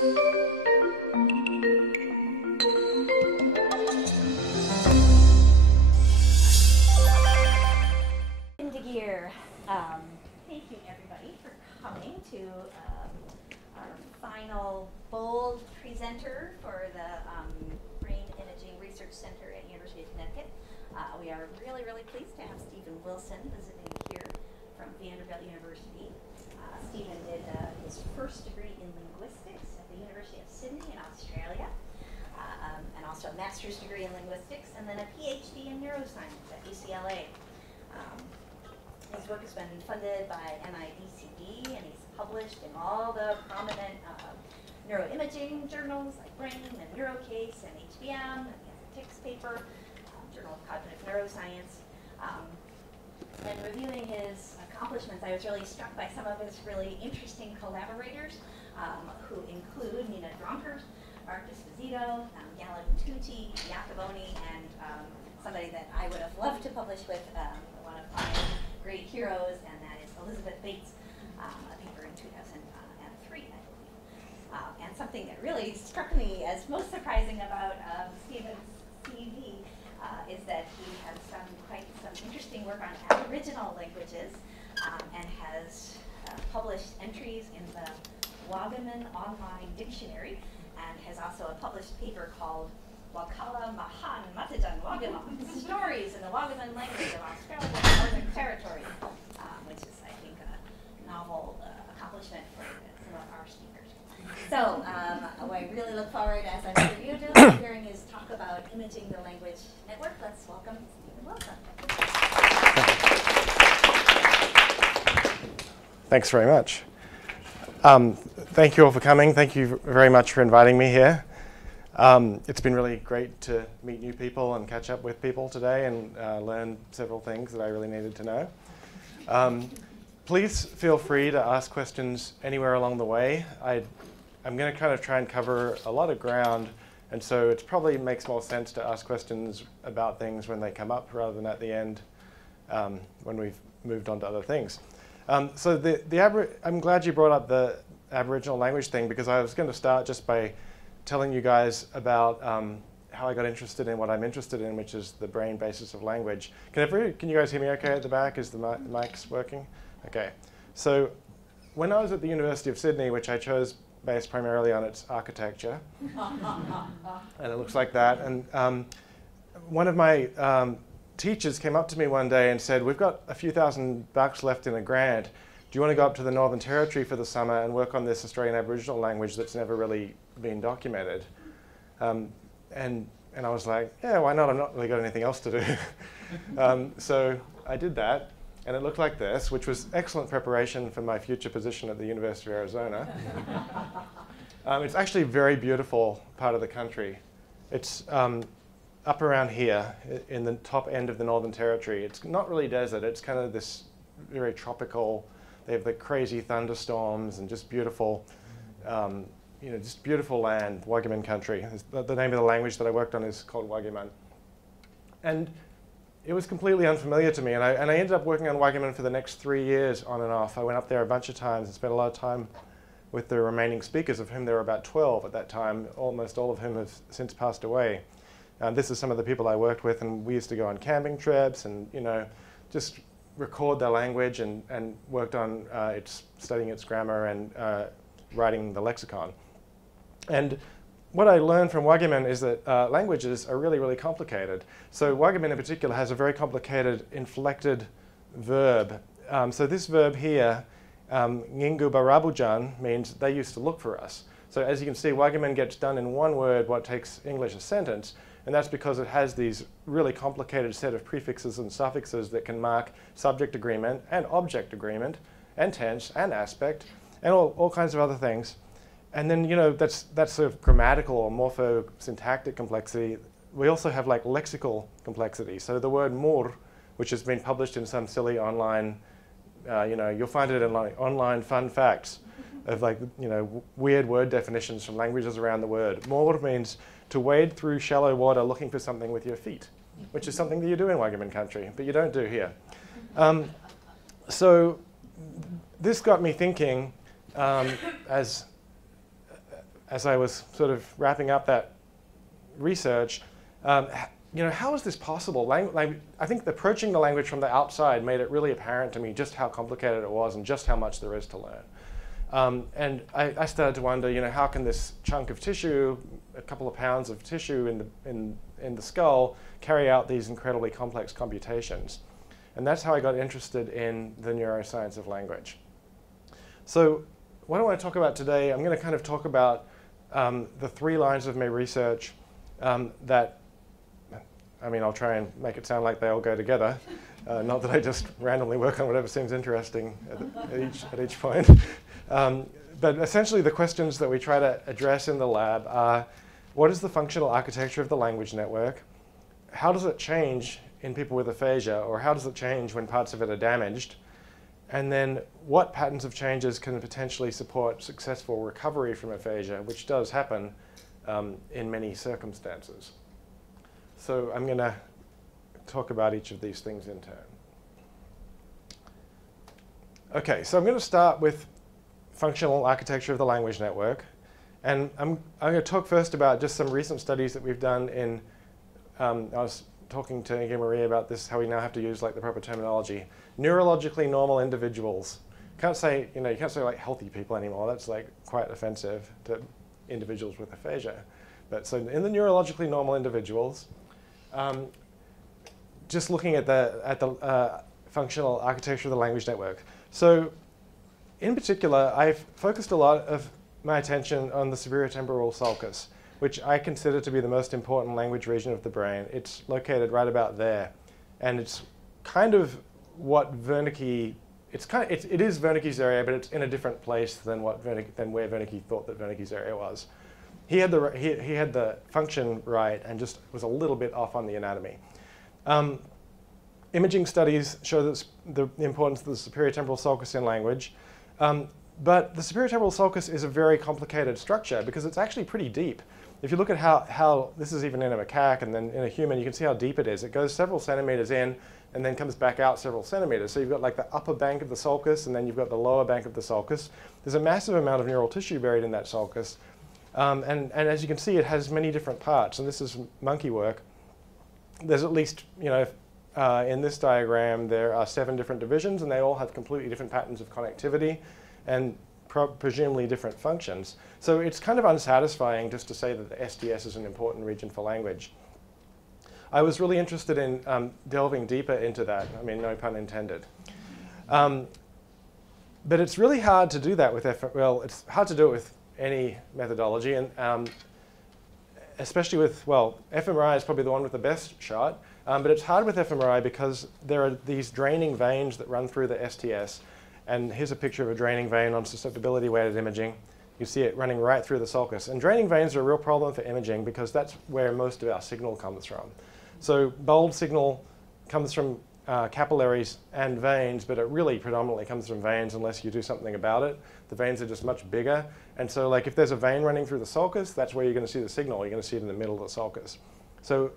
Thank you, everybody, for coming to our final bold presenter for the Brain Imaging Research Center at University of Connecticut. We are really, really pleased to have Stephen Wilson visiting here from Vanderbilt University. Stephen did his first degree in linguistics at the University of Sydney in Australia, and also a master's degree in linguistics, and then a PhD in neuroscience at UCLA. His work has been funded by NIDCD, and he's published in all the prominent neuroimaging journals like Brain and Neurocase and HBM, and he has a TICS paper, Journal of Cognitive Neuroscience. And reviewing his accomplishments, I was really struck by some of his really interesting collaborators, who include Nina Dronkers, Mark Esposito, Gala Tucci, Jacoboni, and somebody that I would have loved to publish with, one of my great heroes, and that is Elizabeth Bates, a paper in 2003, I believe. And something that really struck me as most surprising about Stephen's CV is that he has done quite some interesting work on Aboriginal languages, and has published entries in the Wagaman Online Dictionary, and has also a published paper called Wakala Mahan Matajan Wagaman, Stories in the Wagaman Language of Australia and Northern Territory, which is, I think, a novel accomplishment for some of our speakers. So I really look forward, as I'm sure you do, to hearing his talk about imaging the language network. Let's welcome Stephen Wilson. Thanks very much. Thank you all for coming. Thank you very much for inviting me here. It's been really great to meet new people and catch up with people today and learn several things that I really needed to know. Please feel free to ask questions anywhere along the way. I'm going to kind of try and cover a lot of ground, and so it probably makes more sense to ask questions about things when they come up rather than at the end when we've moved on to other things. So I'm glad you brought up the Aboriginal language thing, because I was going to start just by telling you guys about how I got interested in what I'm interested in, which is the brain basis of language. Can you guys hear me okay at the back? Is the mics working? Okay. So when I was at the University of Sydney, which I chose based primarily on its architecture, and it looks like that, and one of my teachers came up to me one day and said, "We've got a few $1,000 left in a grant. Do you want to go up to the Northern Territory for the summer and work on this Australian Aboriginal language that's never really been documented?" And I was like, yeah, why not? I've not really got anything else to do. So I did that, and it looked like this, which was excellent preparation for my future position at the University of Arizona. It's actually a very beautiful part of the country. It's up around here in the top end of the Northern Territory. It's not really desert. It's kind of this very tropical. They have the crazy thunderstorms and just beautiful, just beautiful land, Wagaman country. The name of the language that I worked on is called Wagaman. And it was completely unfamiliar to me, and I ended up working on Wagaman for the next 3 years on and off. I went up there a bunch of times and spent a lot of time with the remaining speakers, of whom there were about 12 at that time, almost all of whom have since passed away. This is some of the people I worked with, and we used to go on camping trips and just record their language and worked on studying its grammar and writing the lexicon. And what I learned from Wagaman is that languages are really, really complicated. So Wagaman in particular has a very complicated inflected verb. So this verb here, Ngingu Barabujan, means they used to look for us. So as you can see, Wagaman gets done in one word what takes English a sentence, and that's because it has these really complicated set of prefixes and suffixes that can mark subject agreement and object agreement and tense and aspect and all kinds of other things. And then, that's sort of grammatical or morpho-syntactic complexity. We also have like lexical complexity. So the word mur, which has been published in some silly online, you'll find it in like online fun facts of weird word definitions from languages around the word. Mur means to wade through shallow water looking for something with your feet, which is something that you do in Wagaman country, but you don't do here. So this got me thinking, as as I was sort of wrapping up that research, how is this possible? I think approaching the language from the outside made it really apparent to me just how complicated it was and just how much there is to learn. And I started to wonder, how can this chunk of tissue, a couple of pounds of tissue in the skull, carry out these incredibly complex computations? And that's how I got interested in the neuroscience of language. So what I want to talk about today, I'm going to kind of talk about the 3 lines of my research I'll try and make it sound like they all go together. Not that I just randomly work on whatever seems interesting at each point. But essentially the questions that we try to address in the lab are, what is the functional architecture of the language network? How does it change in people with aphasia, or how does it change when parts of it are damaged? And then what patterns of changes can potentially support successful recovery from aphasia, which does happen in many circumstances. So I'm going to talk about each of these things in turn. Okay, so I'm going to start with functional architecture of the language network. And I'm going to talk first about just some recent studies that we've done in, I was talking to Inge Marie about this, how we now have to use like the proper terminology. Neurologically normal individuals. You can't say like healthy people anymore. That's like quite offensive to individuals with aphasia. But so in the neurologically normal individuals, just looking at the functional architecture of the language network. So in particular, I've focused a lot of my attention on the superior temporal sulcus, which I consider to be the most important language region of the brain. It's located right about there. And it's kind of what Wernicke, it is Wernicke's area, but it's in a different place than where Wernicke thought that Wernicke's area was. He had the function right and just was a little bit off on the anatomy. Imaging studies show that the importance of the superior temporal sulcus in language. But the superior temporal sulcus is a very complicated structure because it's actually pretty deep. If you look at how this is even in a macaque and then in a human, you can see how deep it is. It goes several centimeters in and then comes back out several centimeters. So you've got like the upper bank of the sulcus and then you've got the lower bank of the sulcus. There's a massive amount of neural tissue buried in that sulcus. And as you can see, it has many different parts. And this is monkey work. There's at least, in this diagram, there are 7 different divisions, and they all have completely different patterns of connectivity and presumably different functions. So it's kind of unsatisfying just to say that the STS is an important region for language. I was really interested in delving deeper into that. I mean, no pun intended. But it's really hard to do that with it's hard to do it with any methodology, and especially with, fMRI is probably the one with the best shot, but it's hard with fMRI because there are these draining veins that run through the STS. And here's a picture of a draining vein on susceptibility weighted imaging. You see it running right through the sulcus. And draining veins are a real problem for imaging because that's where most of our signal comes from. So bold signal comes from capillaries and veins, but it really predominantly comes from veins unless you do something about it. The veins are just much bigger. And so like if there's a vein running through the sulcus, that's where you're going to see the signal. You're going to see it in the middle of the sulcus. So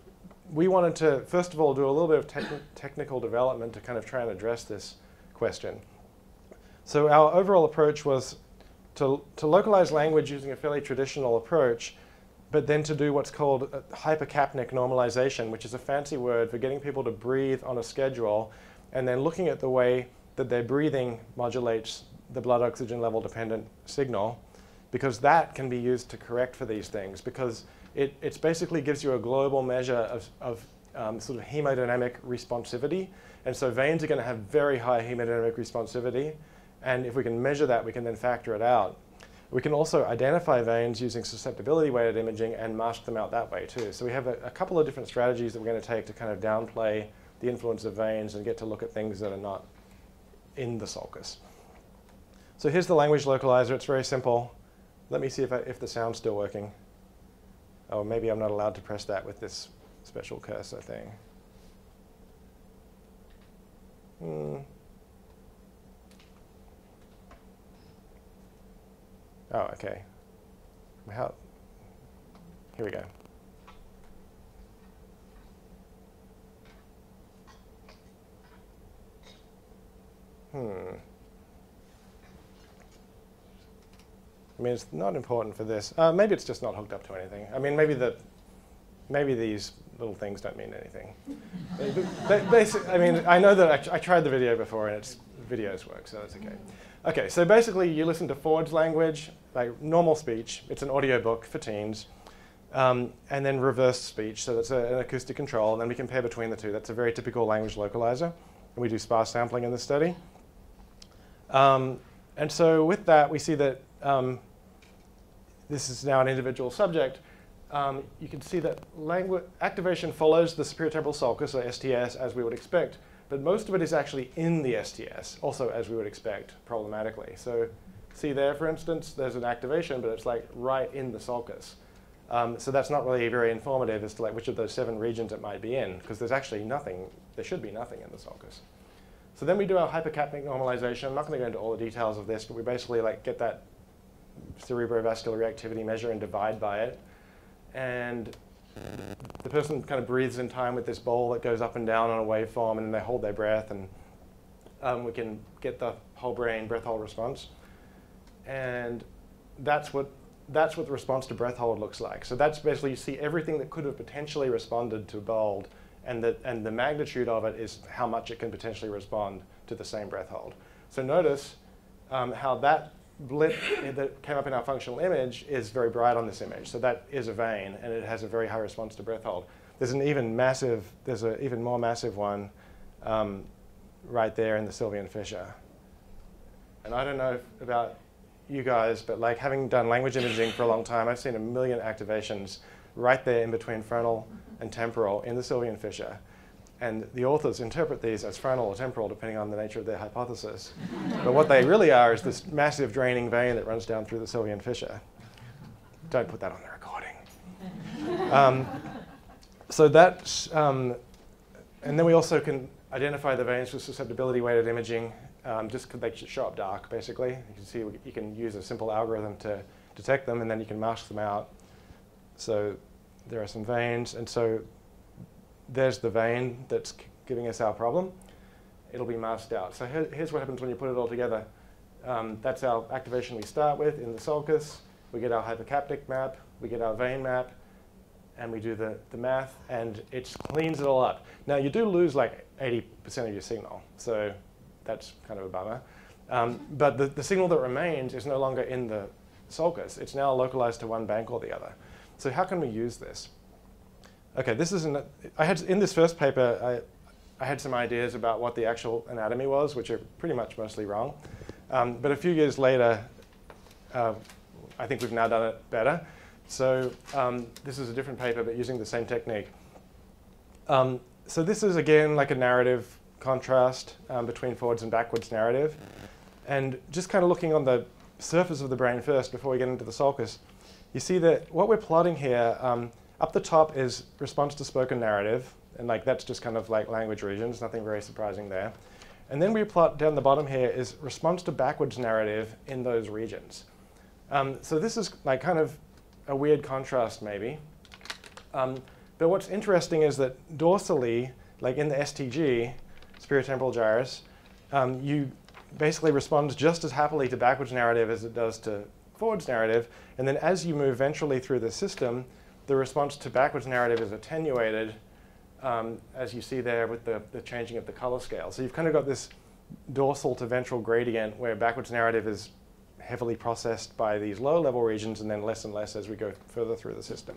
we wanted to, first of all, do a little bit of technical development to kind of try and address this question. So our overall approach was to localize language using a fairly traditional approach, but then to do what's called hypercapnia normalization, which is a fancy word for getting people to breathe on a schedule and then looking at the way that their breathing modulates the blood oxygen level dependent signal, because that can be used to correct for these things, because it basically gives you a global measure of sort of hemodynamic responsivity. And so veins are going to have very high hemodynamic responsivity. And if we can measure that, we can then factor it out. We can also identify veins using susceptibility weighted imaging and mask them out that way too. So we have a couple of different strategies that we're going to take to kind of downplay the influence of veins and get to look at things that are not in the sulcus. So here's the language localizer. It's very simple. Let me see if the sound's still working. Oh, maybe I'm not allowed to press that with this special cursor thing. Oh, okay. Here we go. mean, it's not important for this. Maybe it's just not hooked up to anything. I mean, maybe these little things don't mean anything. I mean, I know that I tried the video before, and videos work, so that's okay. Okay, so basically, you listen to Ford's language, like normal speech. It's an audiobook for teens. And then reverse speech, so that's an acoustic control, and then we compare between the two. That's a very typical language localizer, and we do sparse sampling in this study. And so with that, we see that this is now an individual subject. You can see that activation follows the superior temporal sulcus, or STS, as we would expect, but most of it is actually in the STS, also as we would expect, problematically. So see there, for instance, there's an activation, but it's like right in the sulcus. So that's not really very informative as to like which of those 7 regions it might be in, because there's actually nothing, there should be nothing in the sulcus. So then we do our hypercapnic normalization. I'm not going to go into all the details of this, but we basically like get that cerebrovascular reactivity measure and divide by it. And the person kind of breathes in time with this bowl that goes up and down on a waveform, and then they hold their breath, and we can get the whole brain breath hold response. And that's what the response to breath hold looks like. So that's basically, you see everything that could have potentially responded to bold, and the magnitude of it is how much it can potentially respond to the same breath hold. So notice how that blip that came up in our functional image is very bright on this image. So that is a vein, and it has a very high response to breath hold. There's an even more massive one right there in the Sylvian fissure. And I don't know about you guys, but like having done language imaging for a long time, I've seen 1 million activations right there in between frontal and temporal in the Sylvian fissure. And the authors interpret these as frontal or temporal depending on the nature of their hypothesis. But what they really are is this massive draining vein that runs down through the Sylvian fissure. Don't put that on the recording. So that's, and then we also can identify the veins with susceptibility weighted imaging, just because they show up dark, basically. You can see you can use a simple algorithm to detect them, and then you can mask them out. So there are some veins, and so there's the vein that's giving us our problem. It'll be masked out. So here's what happens when you put it all together. That's our activation we start with in the sulcus. We get our hypercapnic map, we get our vein map, and we do the math, and it cleans it all up. Now, you do lose like 80% of your signal, so that's kind of a bummer. But the signal that remains is no longer in the sulcus. It's now localized to one bank or the other. So how can we use this? Okay, this is in this first paper, I had some ideas about what the actual anatomy was, which are pretty much mostly wrong. But a few years later, I think we've now done it better. So this is a different paper, but using the same technique. So this is, again, like a narrative contrast between forwards and backwards narrative. And just kind of looking on the surface of the brain first before we get into the sulcus, you see that what we're plotting here, up the top is response to spoken narrative. And like that's just kind of like language regions, nothing very surprising there. And then we plot down the bottom here is response to backwards narrative in those regions. So this is like kind of a weird contrast maybe. But what's interesting is that dorsally, like in the STG, superior temporal gyrus, you basically respond just as happily to backwards narrative as it does to forwards narrative. And then as you move ventrally through the system, the response to backwards narrative is attenuated, as you see there with the changing of the color scale. So you've kind of got this dorsal to ventral gradient where backwards narrative is heavily processed by these lower level regions and then less and less as we go further through the system.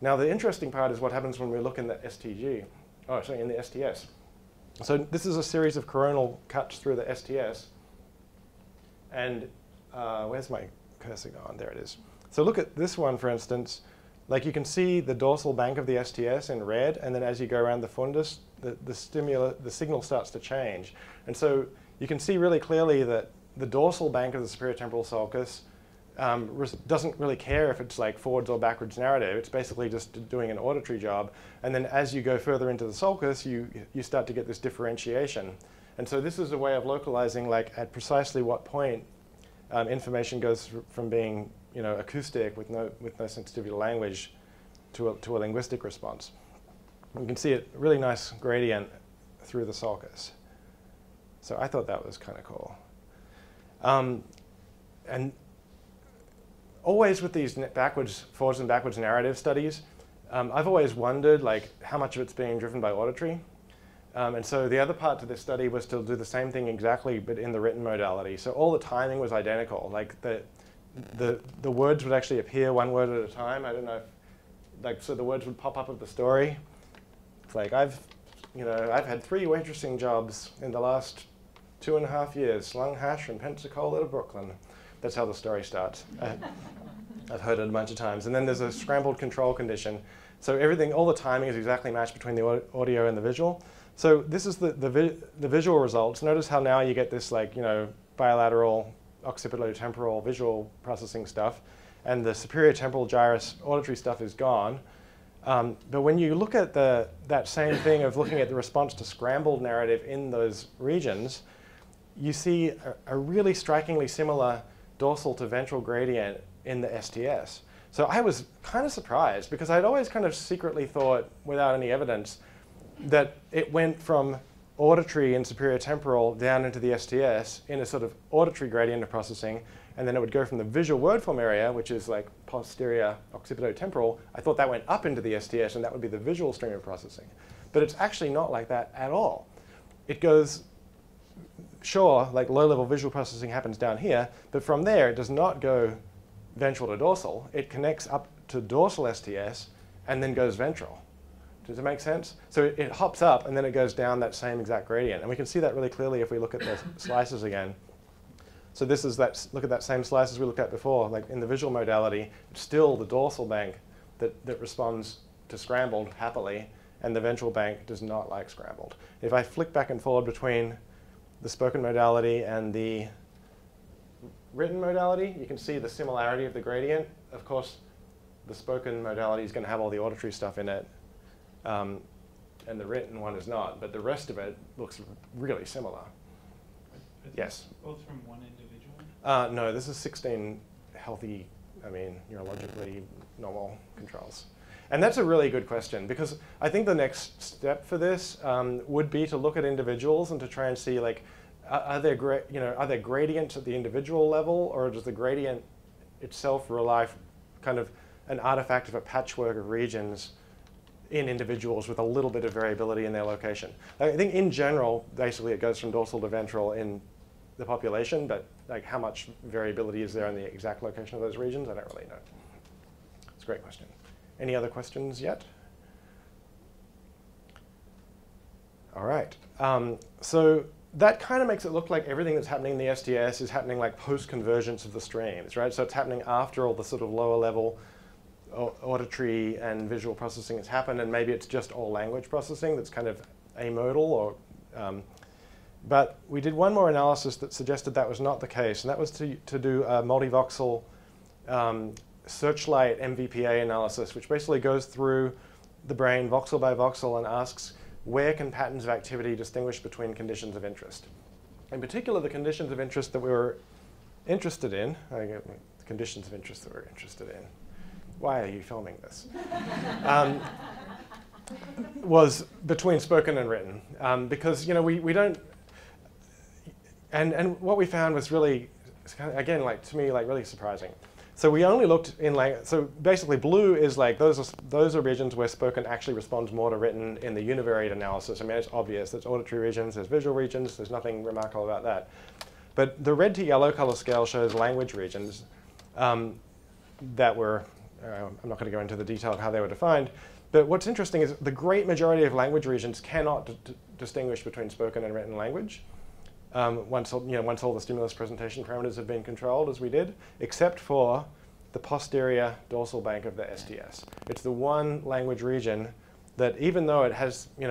Now the interesting part is what happens when we look in the STG, in the STS. So this is a series of coronal cuts through the STS. And where's my cursor gone? There it is. So look at this one, for instance. Like you can see the dorsal bank of the STS in red, and then as you go around the fundus, the signal starts to change. And so you can see really clearly that the dorsal bank of the superior temporal sulcus doesn't really care if it's like forwards or backwards narrative. It's basically just doing an auditory job. And then as you go further into the sulcus, you start to get this differentiation. And so this is a way of localizing like at precisely what point information goes from being acoustic with no sensitivity to language to a linguistic response. You can see a really nice gradient through the sulcus. So I thought that was kind of cool. And always with these forwards and backwards narrative studies, I've always wondered like how much of it's being driven by auditory. And so the other part to this study was to do the same thing exactly, but in the written modality. So all the timing was identical. Like the words would actually appear one word at a time. I don't know if, so the words would pop up of the story. It's like I've had 3 waitressing jobs in the last 2.5 years, slung hash from Pensacola to Brooklyn. That's how the story starts. I've heard it a bunch of times. And then there's a scrambled control condition. So everything, all the timing is exactly matched between the audio and the visual. So this is the visual results. Notice how now you get this like, bilateral occipitotemporal visual processing stuff. And the superior temporal gyrus auditory stuff is gone. But when you look at that same thing of looking at the response to scrambled narrative in those regions, you see a really strikingly similar dorsal to ventral gradient in the STS. So I was kind of surprised because I'd always kind of secretly thought, without any evidence, that it went from auditory and superior temporal down into the STS in a sort of auditory gradient of processing, and then it would go from the visual word form area, which is like posterior occipitotemporal. I thought that went up into the STS, and that would be the visual stream of processing. But it's actually not like that at all. It goes, sure, like low-level visual processing happens down here, but from there it does not go ventral to dorsal. It connects up to dorsal STS and then goes ventral. Does it make sense? So it hops up and then it goes down that same exact gradient. And we can see that really clearly if we look at the slices again. So this is look at that same slices we looked at before. Like in the visual modality, it's still the dorsal bank that responds to scrambled happily, and the ventral bank does not like scrambled. If I flick back and forward between the spoken modality and the written modality, you can see the similarity of the gradient. Of course, the spoken modality is going to have all the auditory stuff in it, and the written one is not, but the rest of it looks really similar. Yes? Both from one individual? No, this is 16 healthy, neurologically normal controls. And that's a really good question, because I think the next step for this would be to look at individuals and to try and see, like, are there gradients at the individual level, or does the gradient itself rely kind of an artifact of a patchwork of regions in individuals with a little bit of variability in their location? I think in general, basically it goes from dorsal to ventral in the population, but like how much variability is there in the exact location of those regions, I don't really know. It's a great question. Any other questions yet? All right. So that kind of makes it look like everything that's happening in the STS is happening like post-convergence of the streams, right? So it's happening after all the sort of lower level auditory and visual processing has happened, and maybe it's just all language processing that's kind of amodal. Or, but we did one more analysis that suggested that was not the case, and that was to do a multi-voxel searchlight MVPA analysis, which basically goes through the brain voxel by voxel and asks where can patterns of activity distinguish between conditions of interest. In particular, the conditions of interest that we were interested in, the conditions of interest that we're interested in. Why are you filming this? Was between spoken and written, because we don't. And what we found was really, again, like to me, like really surprising. So we only looked in so basically blue is like those are regions where spoken actually responds more to written in the univariate analysis. I mean, it's obvious. There's auditory regions, there's visual regions. There's nothing remarkable about that. But the red to yellow color scale shows language regions that were. I'm not going to go into the detail of how they were defined, but what's interesting is the great majority of language regions cannot distinguish between spoken and written language once all the stimulus presentation parameters have been controlled, as we did, except for the posterior dorsal bank of the STS. It's the one language region that, even though it has, even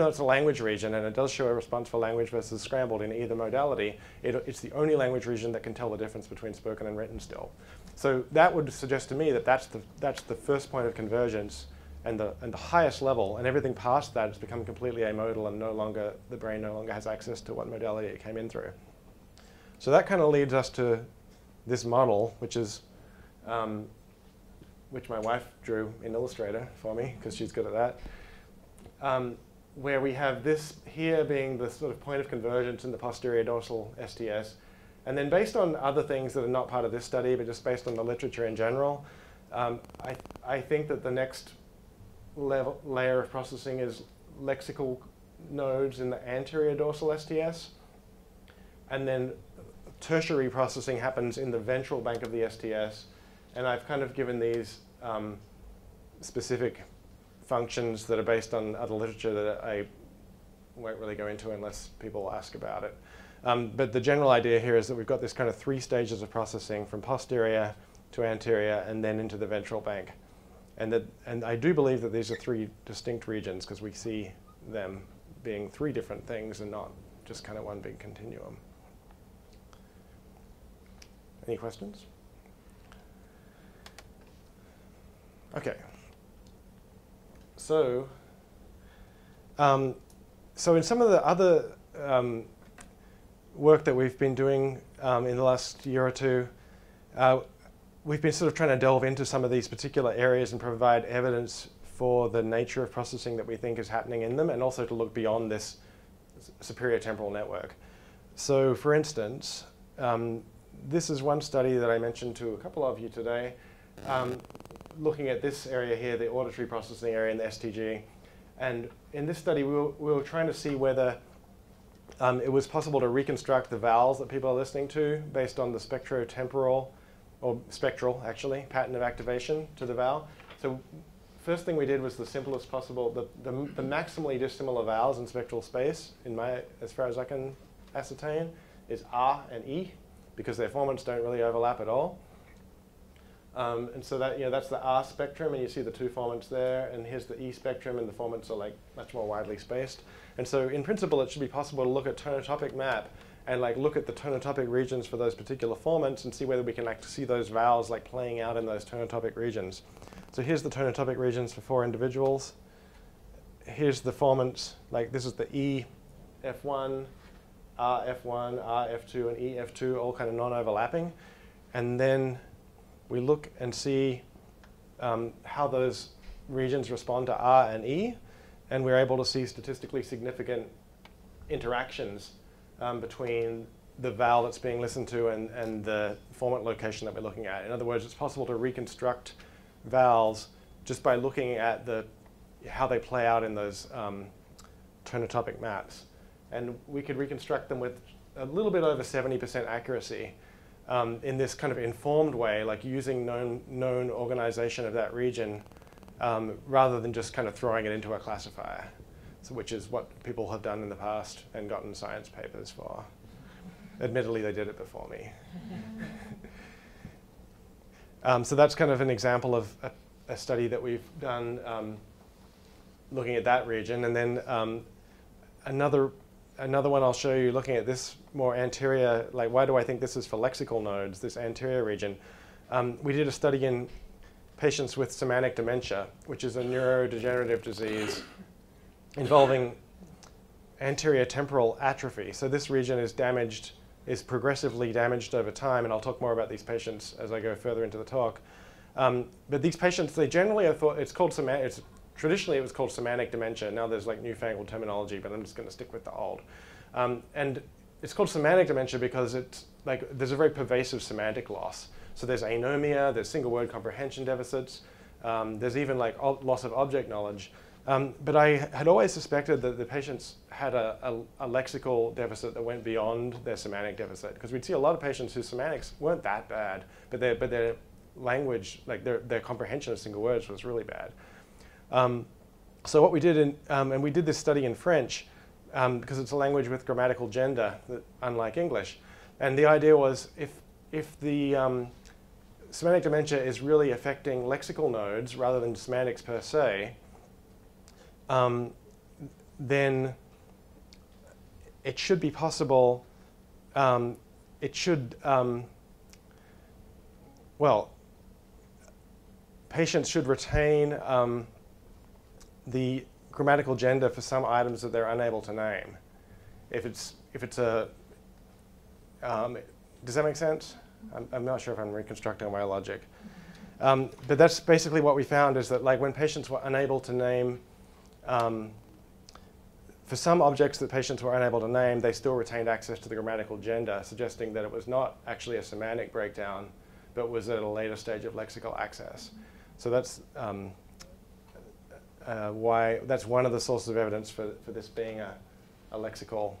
though it's a language region and it does show a response for language versus scrambled in either modality, it's the only language region that can tell the difference between spoken and written still. So that would suggest to me that that's the first point of convergence and the highest level, and everything past that has become completely amodal, and the brain no longer has access to what modality it came in through. So that kind of leads us to this model, which is which my wife drew in Illustrator for me because she's good at that. Where we have this here being the sort of point of convergence in the posterior dorsal STS, And then based on other things that are not part of this study, but just based on the literature in general, I think that the next layer of processing is lexical nodes in the anterior dorsal STS. And then tertiary processing happens in the ventral bank of the STS. And I've kind of given these specific functions that are based on other literature that I won't really go into unless people ask about it. But the general idea here is that we've got this kind of 3 stages of processing from posterior to anterior and then into the ventral bank. And I do believe that these are 3 distinct regions because we see them being 3 different things and not just kind of one big continuum. Any questions? Okay. So in some of the other work that we've been doing in the last year or two, we've been sort of trying to delve into some of these particular areas and provide evidence for the nature of processing that we think is happening in them, and also to look beyond this superior temporal network. So for instance, this is one study that I mentioned to a couple of you today, looking at this area here, the auditory processing area in the STG. And in this study, we were trying to see whether it was possible to reconstruct the vowels that people are listening to based on the spectrotemporal, or spectral, actually, pattern of activation to the vowel. So first thing we did was the simplest possible, the maximally dissimilar vowels in spectral space, as far as I can ascertain, is R and E, because their formants don't really overlap at all. And so that's the R spectrum, and you see the 2 formants there, and here's the E spectrum, and the formants are like much more widely spaced. And so in principle, it should be possible to look at tonotopic map and look at the tonotopic regions for those particular formants and see whether we can see those vowels playing out in those tonotopic regions. So here's the tonotopic regions for 4 individuals. Here's the formants, this is the E F1, R F1, R F2, and E F2, all kind of non-overlapping. And then we look and see how those regions respond to R and E, and we're able to see statistically significant interactions between the vowel that's being listened to and the formant location that we're looking at. In other words, it's possible to reconstruct vowels just by looking at how they play out in those tonotopic maps. And we could reconstruct them with a little bit over 70% accuracy in this kind of informed way, using known organization of that region rather than just kind of throwing it into a classifier, which is what people have done in the past and gotten science papers for. Admittedly, they did it before me. So that's kind of an example of a study that we've done looking at that region. And then another one I'll show you looking at this more anterior, why do I think this is for lexical nodes, this anterior region. We did a study in patients with semantic dementia, which is a neurodegenerative disease involving anterior temporal atrophy. So this region is progressively damaged over time, and I'll talk more about these patients as I go further into the talk. But these patients, they generally are thought, traditionally it was called semantic dementia. Now there's newfangled terminology, but I'm just going to stick with the old. And it's called semantic dementia because it's there's a very pervasive semantic loss. So there's anomia, there's single word comprehension deficits, there's even loss of object knowledge. But I had always suspected that the patients had a lexical deficit that went beyond their semantic deficit, because we'd see a lot of patients whose semantics weren't that bad, but their language, their comprehension of single words was really bad. So what we did, and we did this study in French, because it's a language with grammatical gender, unlike English. And the idea was if the semantic dementia is really affecting lexical nodes rather than semantics per se, then it should be possible, patients should retain the grammatical gender for some items that they're unable to name. If it's a, does that make sense? I'm not sure if I'm reconstructing my logic. But that's basically what we found, is that when patients were unable to name for some objects that patients were unable to name, they still retained access to the grammatical gender, suggesting that it was not actually a semantic breakdown, but was at a later stage of lexical access. So that's that's one of the sources of evidence for this being a lexical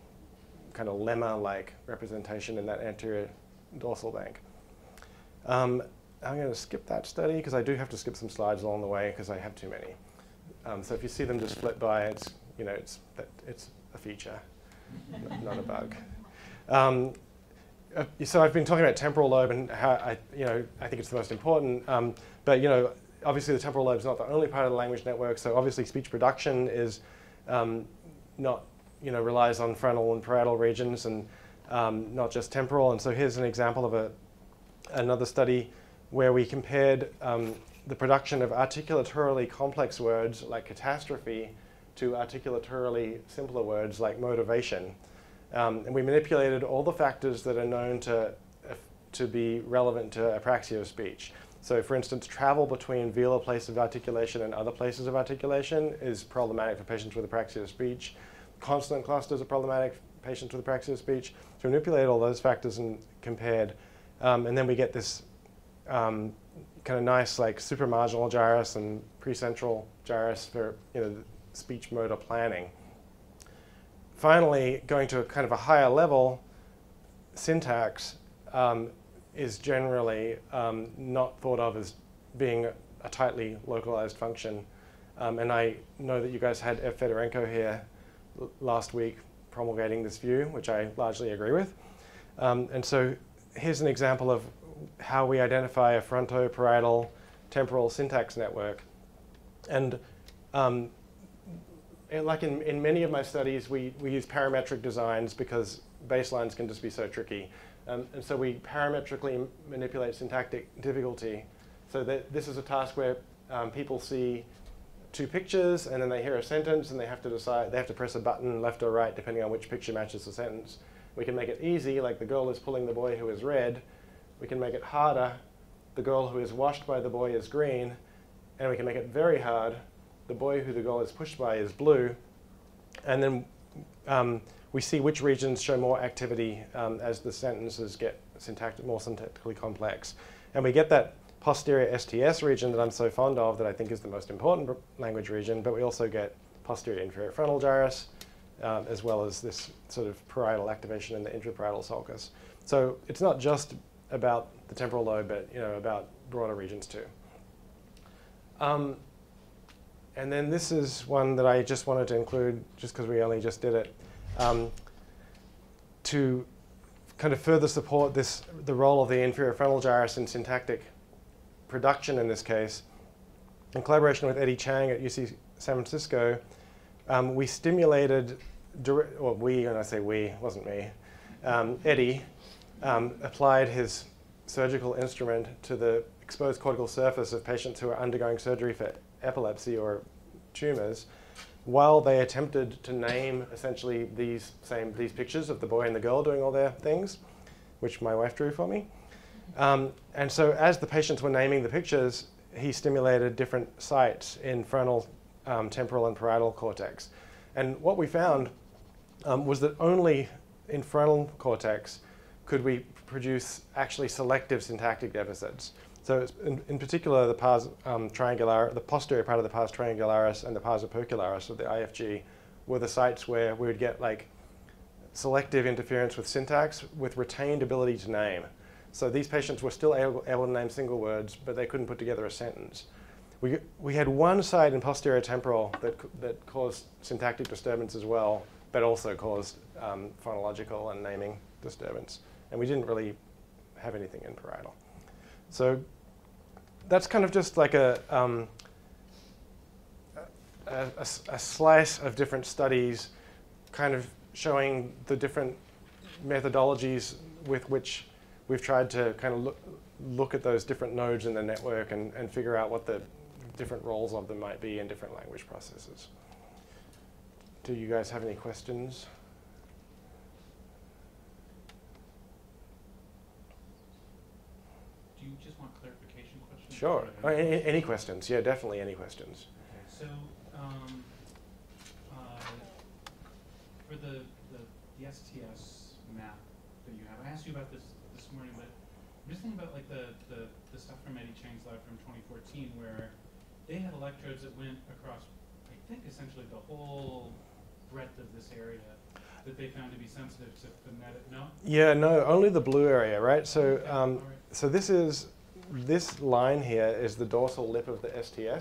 kind of lemma-like representation in that anterior dorsal bank. I'm going to skip that study because I do have to skip some slides along the way because I have too many. So if you see them just flit by, it's a feature, not a bug. So I've been talking about temporal lobe and how I think it's the most important. But obviously the temporal lobe is not the only part of the language network. So obviously speech production is not relies on frontal and parietal regions and not just temporal. And so here's an example of another study where we compared the production of articulatorily complex words like catastrophe to articulatorily simpler words like motivation. And we manipulated all the factors that are known to be relevant to apraxia of speech. So for instance, travel between velar place of articulation and other places of articulation is problematic for patients with apraxia of speech. Consonant clusters are problematic for patients with apraxia of speech. So we manipulated all those factors and compared. And then we get this kind of nice like supramarginal gyrus and precentral gyrus for speech motor planning. Finally, going to a kind of a higher level, syntax is generally not thought of as being a tightly localized function. And I know that you guys had F. Fedorenko here last week promulgating this view, which I largely agree with. And so here's an example of how we identify a frontoparietal temporal syntax network. And like in many of my studies, we use parametric designs because baselines can just be so tricky. And so we parametrically manipulate syntactic difficulty. So that this is a task where people see two pictures and then they hear a sentence and they have to decide, they have to press a button left or right depending on which picture matches the sentence. We can make it easy, like the girl is pulling the boy who is red. We can make it harder, the girl who is washed by the boy is green. And we can make it very hard, the boy who the girl is pushed by is blue. And then we see which regions show more activity as the sentences get more syntactically complex. And we get that posterior STS region that I'm so fond of that I think is the most important language region, but we also get posterior inferior frontal gyrus, as well as this sort of parietal activation in the intraparietal sulcus. So it's not just about the temporal lobe, but about broader regions too. And then this is one that I just wanted to include just because we only just did it, to kind of further support the role of the inferior frontal gyrus in syntactic production in this case. In collaboration with Eddie Chang at UC San Francisco, we stimulated, well, we, and I say we, it wasn't me, Eddie applied his surgical instrument to the exposed cortical surface of patients who are undergoing surgery for epilepsy or tumors while they attempted to name essentially these pictures of the boy and the girl doing all their things, which my wife drew for me. And so as the patients were naming the pictures, he stimulated different sites in frontal, temporal, and parietal cortex. And what we found was that only in frontal cortex could we produce actually selective syntactic deficits. So in particular, the pars triangularis, the posterior part of the pars triangularis and the pars opercularis of the IFG were the sites where we would get like selective interference with syntax with retained ability to name. So these patients were still able to name single words, but they couldn't put together a sentence. We had one site in posterior temporal that caused syntactic disturbance as well, but also caused phonological and naming disturbance. And we didn't really have anything in parietal. So that's kind of just like a slice of different studies kind of showing the different methodologies with which we've tried to kind of look at those different nodes in the network and figure out what the different roles of them might be in different language processes. Do you guys have any questions? Do you just want clarification questions? Sure. Any questions? Yeah, definitely any questions. Okay. So for the STS map that you have, I asked you about this morning, but I'm just thinking about like the stuff from Eddie Chang's lab from 2014, where they had electrodes that went across, I think, essentially the whole breadth of this area that they found to be sensitive to phonetic. No? Yeah, no, only the blue area, right? So, Okay, all right. so this line here is the dorsal lip of the STS. Yeah.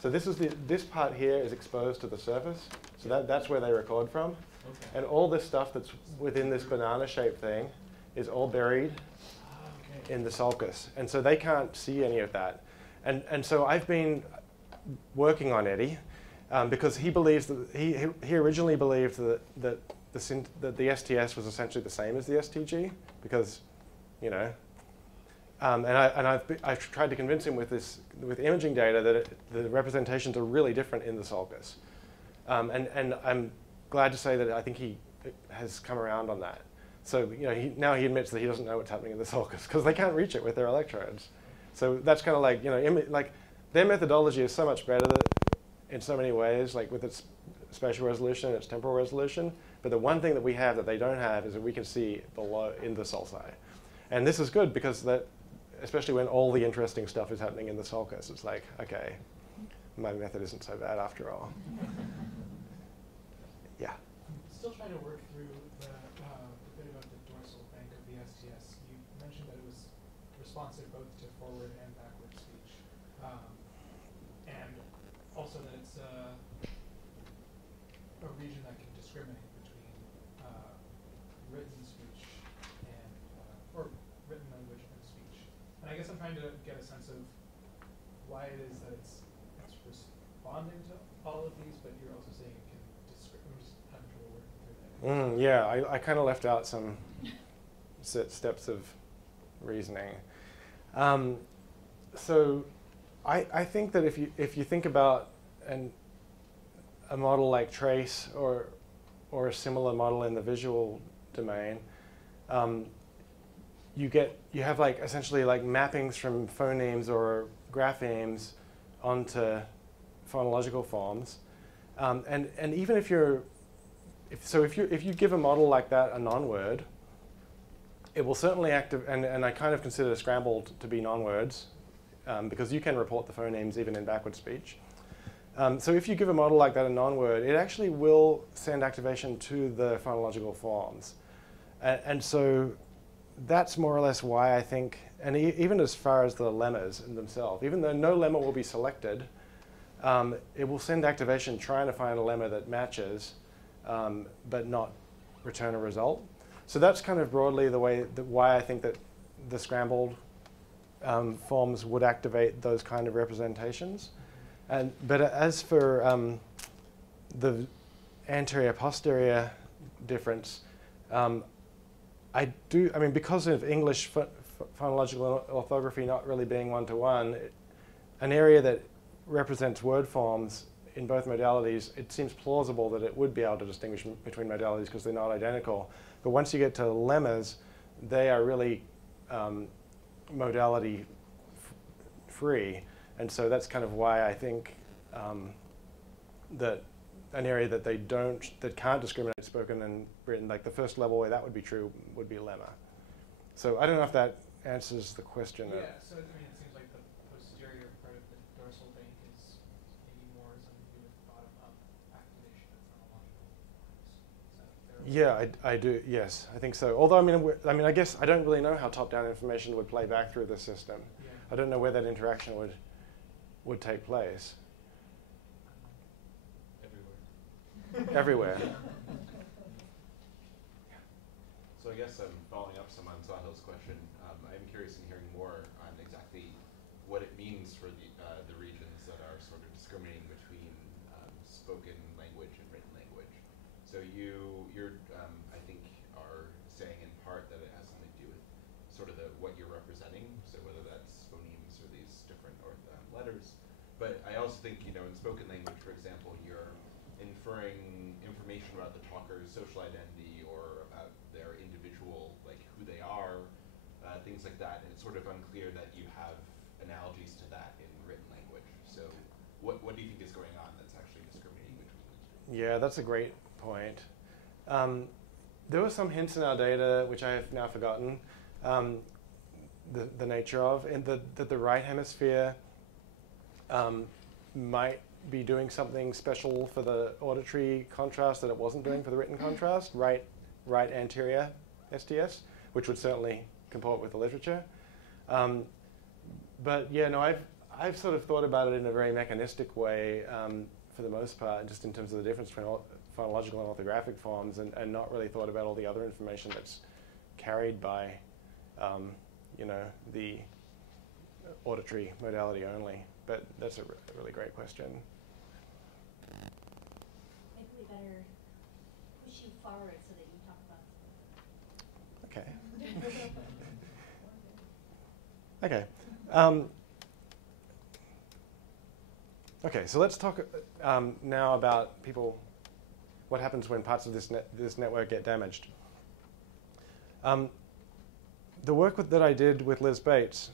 So this part here is exposed to the surface. So that's where they record from. Okay. And all this stuff that's within this banana-shaped thing is all buried Okay. in the sulcus. And so they can't see any of that. And so I've been working on Eddie because he believes that he originally believed that the STS was essentially the same as the STG because, you know, and I've tried to convince him with imaging data that the representations are really different in the sulcus. And I'm glad to say that I think he has come around on that. So, you know, now he admits that he doesn't know what's happening in the sulcus because they can't reach it with their electrodes. So that's kind of like, you know, like their methodology is so much better in so many ways, like with its spatial resolution and its temporal resolution. But the one thing that we have that they don't have is that we can see below in the sulci. And this is good because especially when all the interesting stuff is happening in the sulcus, it's like, okay, my method isn't so bad after all. Yeah. Still trying to work through the bit about the dorsal bank of the STS. You mentioned that it was responsive both to forward and backward speech, and also that it's a region that can discriminate between written speech and or written language and speech. And I guess I'm trying to get a sense of why it is that it's responding to all of these, but you're also saying it can discriminate. I'm just having trouble working through that. Yeah, I kind of left out some steps of reasoning. So I think that if you think about a model like trace or a similar model in the visual domain, you have like essentially like mappings from phonemes or graphemes onto phonological forms, and even if you give a model like that a non-word, it will certainly and I kind of consider scrambled to be non-words because you can report the phonemes even in backward speech. So if you give a model like that a non-word, it actually will send activation to the phonological forms. And so that's more or less why I think, and even as far as the lemmas themselves, even though no lemma will be selected, it will send activation trying to find a lemma that matches, but not return a result. So that's kind of broadly the way why I think that the scrambled forms would activate those kind of representations. But as for the anterior-posterior difference, I mean, because of English phonological orthography not really being one-to-one, an area that represents word forms in both modalities, it seems plausible that it would be able to distinguish between modalities because they're not identical. But once you get to lemmas, they are really modality free. And so that's kind of why I think that an area that that can't discriminate spoken and written, like the first level where that would be true would be lemma. So I don't know if that answers the question. Yeah, so I mean, it seems like the posterior part of the dorsal bank is maybe more something to do with bottom-up activation of phonological forms. Yeah, I do. Yes, I think so. Although I mean, I guess I don't really know how top-down information would play back through the system. Yeah. I don't know where that interaction would take place. Everywhere. Everywhere. So I guess I'm following up some on Sahil's question. I'm curious in hearing more on exactly what it means for the regions that are sort of discriminating between spoken language and written language. So you're I think are saying in part that it has something to do with sort of what you're representing. So whether that's phonemes or these different letters. But I also think, you know, in spoken language, for example, you're inferring information about the talker's social identity or about their individual, like who they are, things like that. And it's sort of unclear that you have analogies to that in written language. So what do you think is going on that's actually discriminating between these two? Yeah, that's a great point. There were some hints in our data, which I have now forgotten the nature of, and that the right hemisphere might be doing something special for the auditory contrast that it wasn't doing for the written contrast, right anterior STS, which would certainly comport with the literature. But yeah, no, I've sort of thought about it in a very mechanistic way for the most part, just in terms of the difference between phonological and orthographic forms, and not really thought about all the other information that's carried by, the auditory modality only. But that's a really great question. Maybe we better push you forward so that you talk about Okay. Okay. Okay, so let's talk now about what happens when parts of this network get damaged. The work that I did with Liz Bates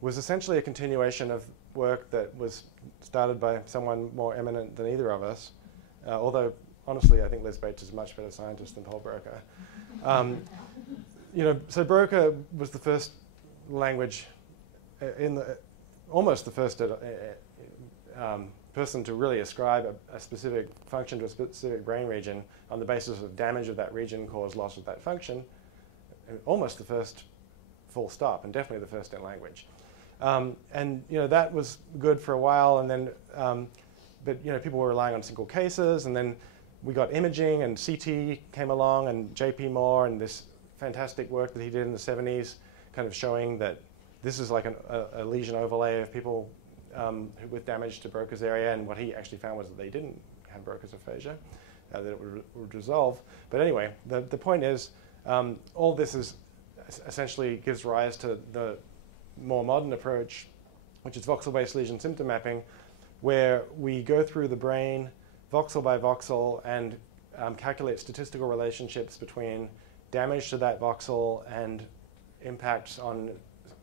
was essentially a continuation of work that was started by someone more eminent than either of us, although honestly I think Liz Bates is a much better scientist than Paul Broca. So Broca was the first language, almost the first person to really ascribe a specific function to a specific brain region on the basis of damage of that region caused loss of that function. Almost the first full stop, and definitely the first in language. And that was good for a while, and then, but people were relying on single cases, and then we got imaging, and CT came along, and J.P. Moore, and this fantastic work that he did in the 70s, kind of showing that this is like a lesion overlay of people with damage to Broca's area, and what he actually found was that they didn't have Broca's aphasia, that it would resolve. But anyway, the point is, all this is essentially gives rise to the more modern approach, which is voxel-based lesion symptom mapping, where we go through the brain voxel by voxel and calculate statistical relationships between damage to that voxel and impacts on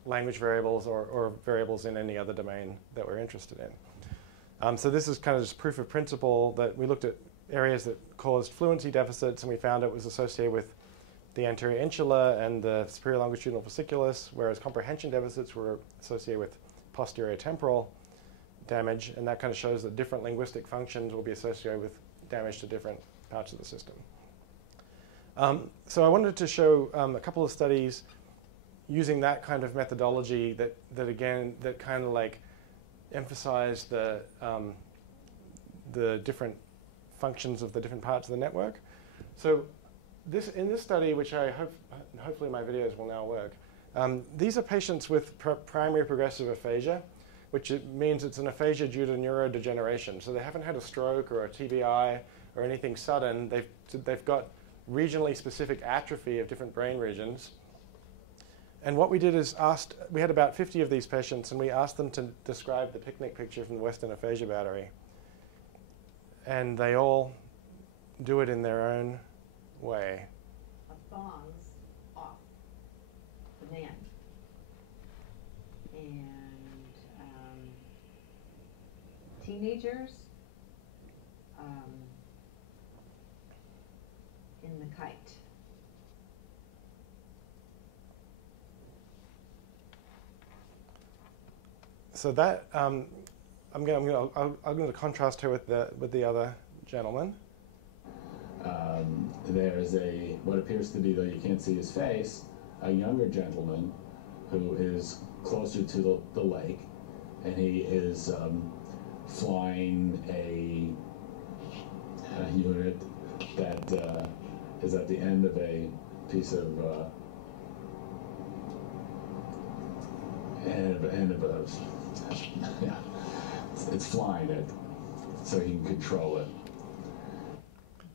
language variables or variables in any other domain that we're interested in. So this is kind of just proof of principle that we looked at areas that caused fluency deficits, and we found it was associated with the anterior insula and the superior longitudinal fasciculus, whereas comprehension deficits were associated with posterior temporal damage, and that kind of shows that different linguistic functions will be associated with damage to different parts of the system. So I wanted to show a couple of studies using that kind of methodology that kind of like emphasize the different functions of the different parts of the network. So in this study, which hopefully my videos will now work, these are patients with primary progressive aphasia, which means it's an aphasia due to neurodegeneration. So they haven't had a stroke or a TBI or anything sudden. They've got regionally specific atrophy of different brain regions. And what we did is we had about 50 of these patients, and we asked them to describe the picnic picture from the Western Aphasia Battery. And they all do it in their own way. A thong's off the man. And teenagers in the kite. So that I'm going to contrast her with the other gentleman. There's what appears to be, though you can't see his face, a younger gentleman who is closer to the lake, and he is flying a unit that is at the end of a piece of yeah, it's flying it, so he can control it.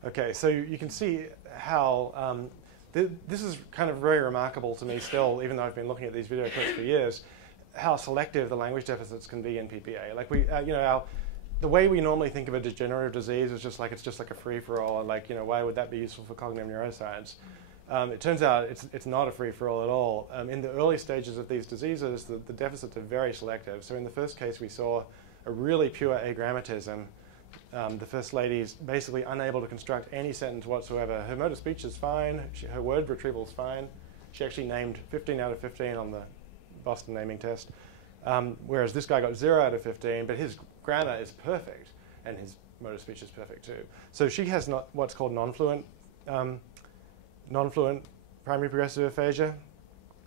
Okay, so you can see how this is kind of very remarkable to me still, even though I've been looking at these video clips for years, how selective the language deficits can be in PPA. Like the way we normally think of a degenerative disease is just like it's just like a free-for-all, and like why would that be useful for cognitive neuroscience? It turns out it's not a free-for-all at all. In the early stages of these diseases, the deficits are very selective. So in the first case, we saw a really pure agrammatism the First Lady is basically unable to construct any sentence whatsoever. Her motor speech is fine. Her word retrieval is fine. She actually named 15 out of 15 on the Boston naming test, whereas this guy got 0 out of 15, but his grammar is perfect, and his motor speech is perfect too. So she has what's called non-fluent primary progressive aphasia,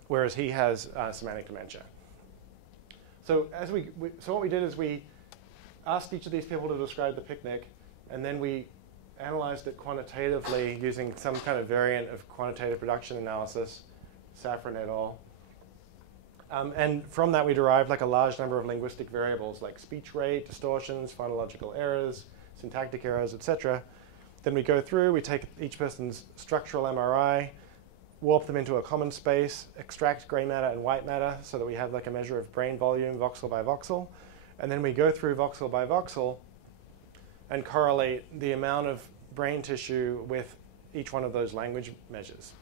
whereas he has semantic dementia. So so what we did is we asked each of these people to describe the picnic, and then we analyzed it quantitatively using some kind of variant of quantitative production analysis, Safran et al. And from that we derived like a large number of linguistic variables like speech rate, distortions, phonological errors, syntactic errors, etc. Then we go through, we take each person's structural MRI, warp them into a common space, extract gray matter and white matter so that we have like a measure of brain volume, voxel by voxel. And then we go through voxel by voxel and correlate the amount of brain tissue with each one of those language measures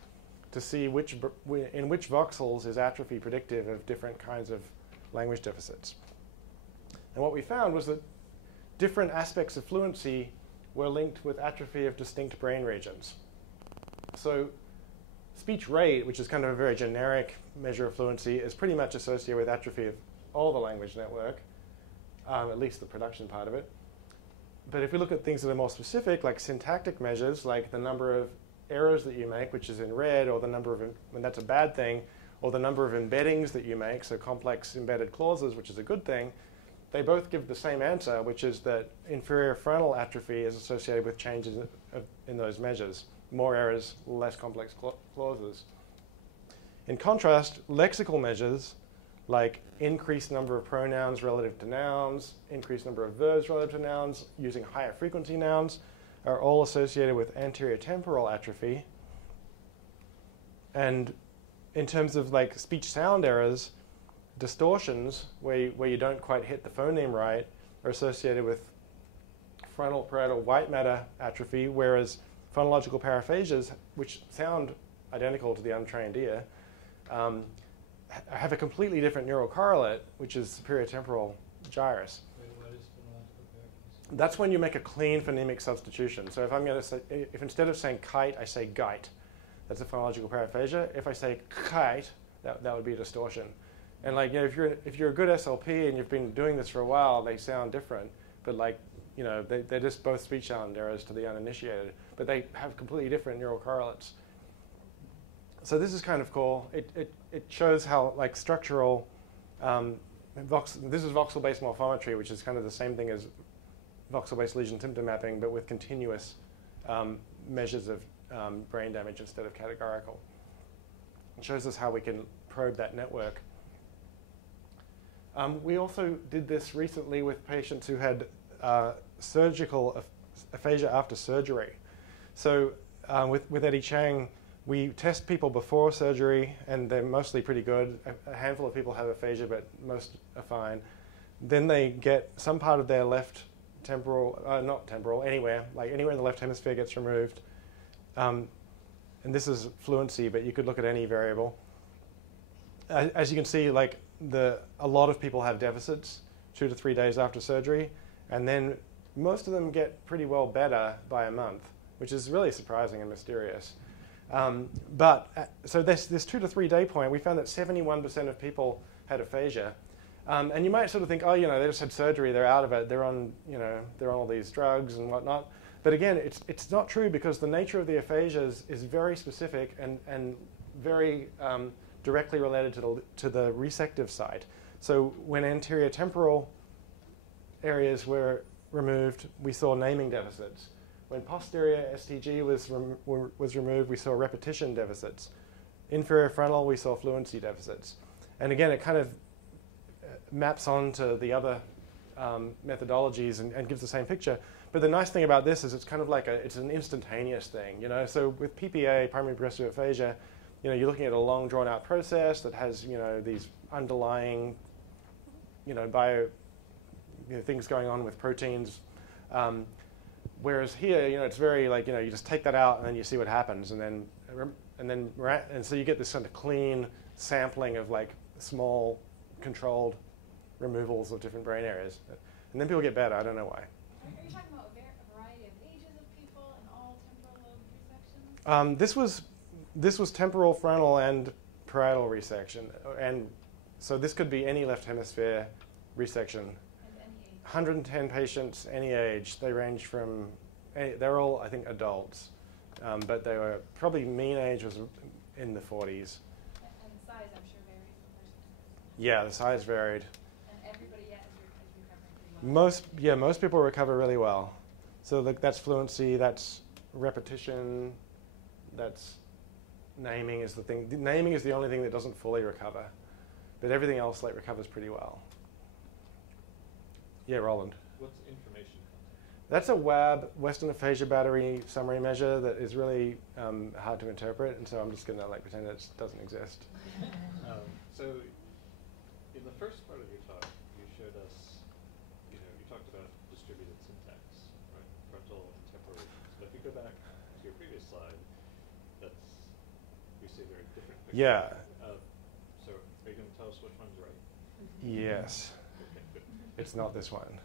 to see in which voxels is atrophy predictive of different kinds of language deficits. And what we found was that different aspects of fluency were linked with atrophy of distinct brain regions. So speech rate, which is kind of a very generic measure of fluency, is pretty much associated with atrophy of all the language network, at least the production part of it. But if we look at things that are more specific, like syntactic measures, like the number of errors that you make, which is in red, or the number of, when that's a bad thing, or the number of embeddings that you make, so complex embedded clauses, which is a good thing, they both give the same answer, which is that inferior frontal atrophy is associated with changes in those measures. More errors, less complex clauses. In contrast, lexical measures, like increased number of pronouns relative to nouns, increased number of verbs relative to nouns, using higher frequency nouns, are all associated with anterior temporal atrophy. And in terms of like speech sound errors, distortions, where you don't quite hit the phoneme right, are associated with frontal parietal white matter atrophy, whereas phonological paraphasias, which sound identical to the untrained ear, have a completely different neural correlate, which is superior temporal gyrus. What is phonological paraphasias? That's when you make a clean phonemic substitution. So if I'm going to say, if instead of saying kite, I say gite, that's a phonological paraphasia. If I say kite, that would be a distortion. And like, you know, if you're a good SLP and you've been doing this for a while, they sound different. But like, you know, they're just both speech sound errors to the uninitiated, but they have completely different neural correlates. So this is kind of cool. It shows how like structural, this is voxel-based morphometry, which is kind of the same thing as voxel-based lesion symptom mapping, but with continuous measures of brain damage instead of categorical. It shows us how we can probe that network. We also did this recently with patients who had surgical aphasia after surgery. So with Eddie Chang, we test people before surgery, and they're mostly pretty good. A handful of people have aphasia, but most are fine. Then they get some part of their left temporal, not temporal, anywhere, like anywhere in the left hemisphere gets removed. And this is fluency, but you could look at any variable. As you can see, like a lot of people have deficits 2 to 3 days after surgery, and then most of them get pretty well better by a month, which is really surprising and mysterious. So this 2 to 3 day point, we found that 71% of people had aphasia. And you might sort of think, oh, you know, they just had surgery, they're out of it, they're on all these drugs and whatnot. But again, it's not true, because the nature of the aphasias is very specific and very directly related to the resective site. So when anterior temporal areas were removed, we saw naming deficits. When posterior STG was removed, we saw repetition deficits. Inferior frontal, we saw fluency deficits. And again, it kind of maps onto the other methodologies and gives the same picture. But the nice thing about this is it's kind of like it's an instantaneous thing, you know. So with PPA, primary progressive aphasia, you know, you're looking at a long drawn-out process that has, you know, these underlying, you know, things going on with proteins. Whereas here, you know, it's very like, you know, you just take that out and then you see what happens, and so you get this sort of clean sampling of like small controlled removals of different brain areas, and then people get better. I don't know why. Are you talking about a variety of ages of people and all temporal lobe resections? This was temporal, frontal, and parietal resection, and so this could be any left hemisphere resection. And any age? 110 patients, any age. They range from, they're all, I think, adults, but they were probably mean age was in the 40s. And size, I'm sure, varies from person to person. Yeah, the size varied. And everybody is recovering pretty well? Most people recover really well. So that's fluency, that's repetition, that's naming is the thing. Naming is the only thing that doesn't fully recover, but everything else recovers pretty well. Yeah, Roland. What's information content? That's a WAB, Western Aphasia Battery summary measure that is really hard to interpret, and so I'm just going to pretend it doesn't exist. So, in the first part of your talk, you showed us, you talked about distributed syntax, right? Frontal and temporal. But if you go back to your previous slide, we see a very different picture. Yeah. So, are you going to tell us which one's right? Yes. Okay, good. It's not this one.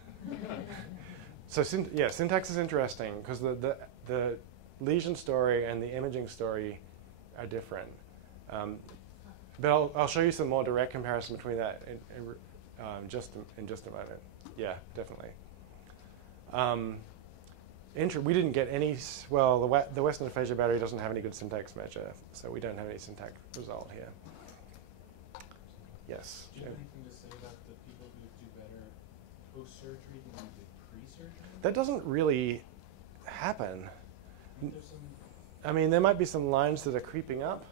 So syntax is interesting because the lesion story and the imaging story are different. But I'll show you some more direct comparison between that in just a moment. Yeah, definitely. We didn't get any. Well, the Western Aphasia Battery doesn't have any good syntax measure, so we don't have any syntax result here. Yes. Do you have anything to say about the people who do better post-surgery than they did pre-surgery? That doesn't really happen. There's some, I mean, there might be some lines that are creeping up,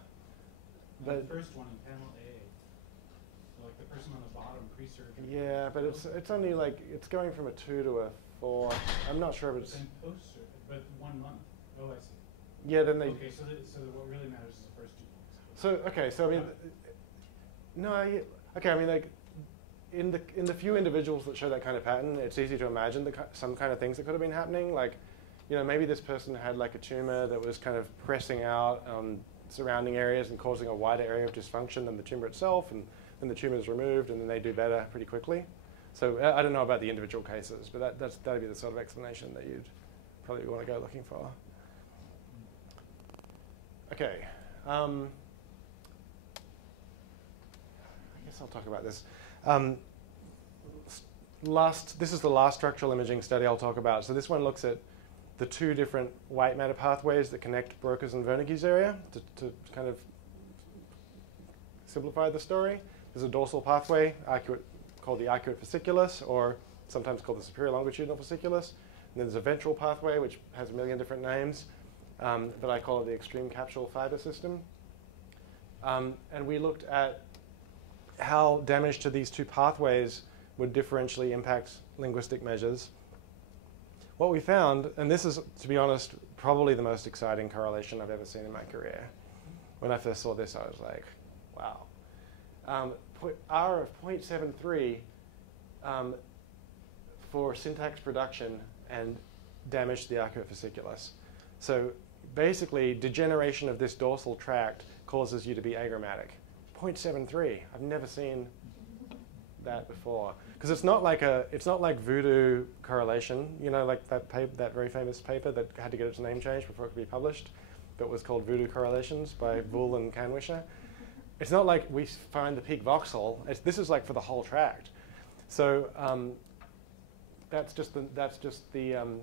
but the first one in panel A, like the person on the bottom pre-surgery. yeah, but it's only it's going from a 2 to a 4. I'm not sure if it's. Then post-surgery, but 1 month. Oh, I see. Yeah, then they. Okay, so what really matters is the first 2 months. So okay, so I mean, no, okay, I mean in the few individuals that show that kind of pattern, it's easy to imagine some kind of things that could have been happening. Maybe this person had a tumor that was kind of pressing out surrounding areas and causing a wider area of dysfunction than the tumor itself, and then the tumor is removed, and then they do better pretty quickly. So I don't know about the individual cases, but that'd be the sort of explanation that you'd probably want to go looking for. Okay. I guess I'll talk about this. This is the last structural imaging study I'll talk about. So this one looks at the 2 different white matter pathways that connect Broca's and Wernicke's area to kind of simplify the story. There's a dorsal pathway called the arcuate fasciculus, or sometimes called the superior longitudinal fasciculus. And then there's a ventral pathway, which has a million different names, but I call it the extreme capsule fiber system. And we looked at how damage to these 2 pathways would differentially impact linguistic measures. What we found, and this is, to be honest, probably the most exciting correlation I've ever seen in my career. When I first saw this, I was like, wow. R of 0.73 for syntax production and damage to the arcuate fasciculus. So basically, degeneration of this dorsal tract causes you to be agrammatic. 0.73. I've never seen that before, because it's not like voodoo correlation. Like that very famous paper that had to get its name changed before it could be published, but was called Voodoo Correlations by Bull and Canwisher. It's not like we find the peak voxel. This is for the whole tract. So that's just the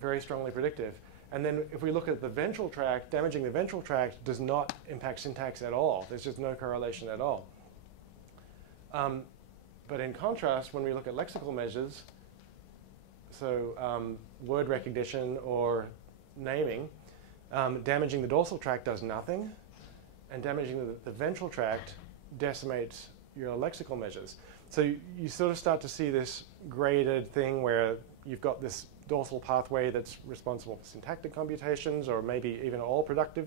very strongly predictive. And then if we look at the ventral tract, damaging the ventral tract does not impact syntax at all. There's just no correlation at all. But in contrast, when we look at lexical measures, so word recognition or naming, damaging the dorsal tract does nothing, and damaging the ventral tract decimates your lexical measures. So you sort of start to see this graded thing where you've got this dorsal pathway that's responsible for syntactic computations, or maybe even all productive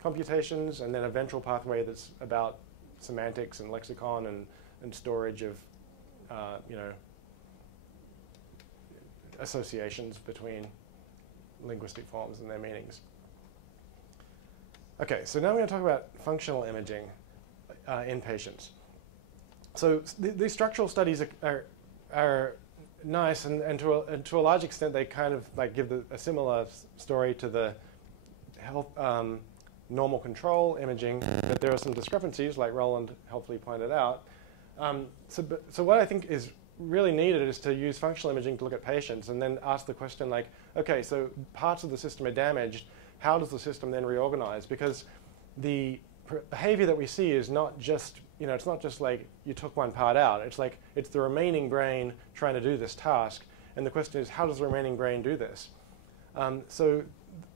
computations, and then a ventral pathway that's about semantics and lexicon and storage of associations between linguistic forms and their meanings. Okay, so now we're going to talk about functional imaging in patients. So these structural studies are nice, and to a large extent, they kind of like give a similar story to the health normal control imaging, but there are some discrepancies, like Roland helpfully pointed out. So what I think is really needed is to use functional imaging to look at patients and then ask the question like, okay, so parts of the system are damaged, how does the system then reorganize? Because the behavior that we see is not just, it's not just like you took one part out. It's like it's the remaining brain trying to do this task. And the question is, how does the remaining brain do this? So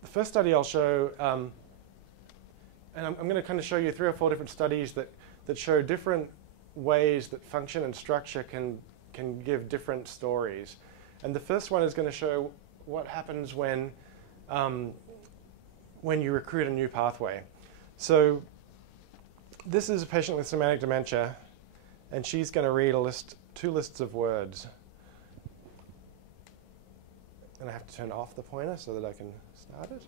the first study I'll show, and I'm going to kind of show you 3 or 4 different studies that show different ways that function and structure can give different stories. And the first one is going to show what happens when you recruit a new pathway. So this is a patient with semantic dementia, and she's going to read 2 lists of words. And I have to turn off the pointer so that I can start it.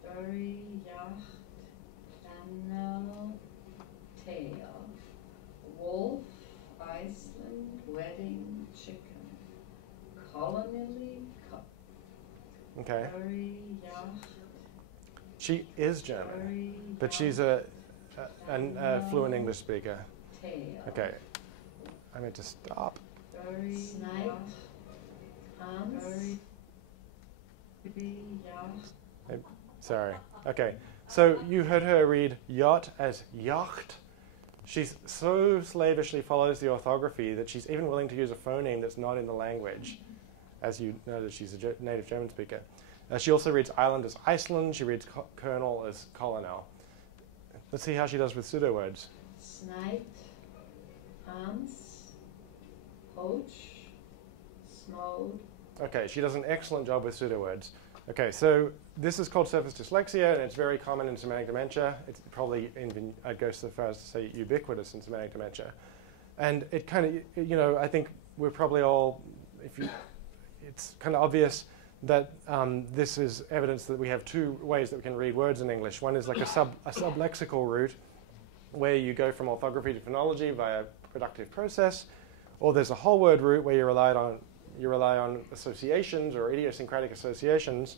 Story, yacht, channel, tail, wolf, Iceland, wedding, chicken, colonially, Okay. story, yacht, She is German, but she's a fluent English speaker. tail, Okay. I meant to stop. story, snipe, Hans, yacht. Sorry. Okay. So you heard her read yacht as yacht. She's so slavishly follows the orthography that she's even willing to use a phoneme that's not in the language, as you know that she's a native German speaker. She also reads island as Iceland. She reads colonel as colonel. Let's see how she does with pseudo words. Snipe, Hans, poach, snowed. Okay, she does an excellent job with pseudo words. Okay, so this is called surface dyslexia, and it's very common in semantic dementia. It's probably, I'd go so far as to say, ubiquitous in semantic dementia. And it kind of, I think we're probably all, it's kind of obvious that this is evidence that we have 2 ways that we can read words in English. One is like a sublexical route, where you go from orthography to phonology via productive process, or there's a whole word route where you rely on associations or idiosyncratic associations.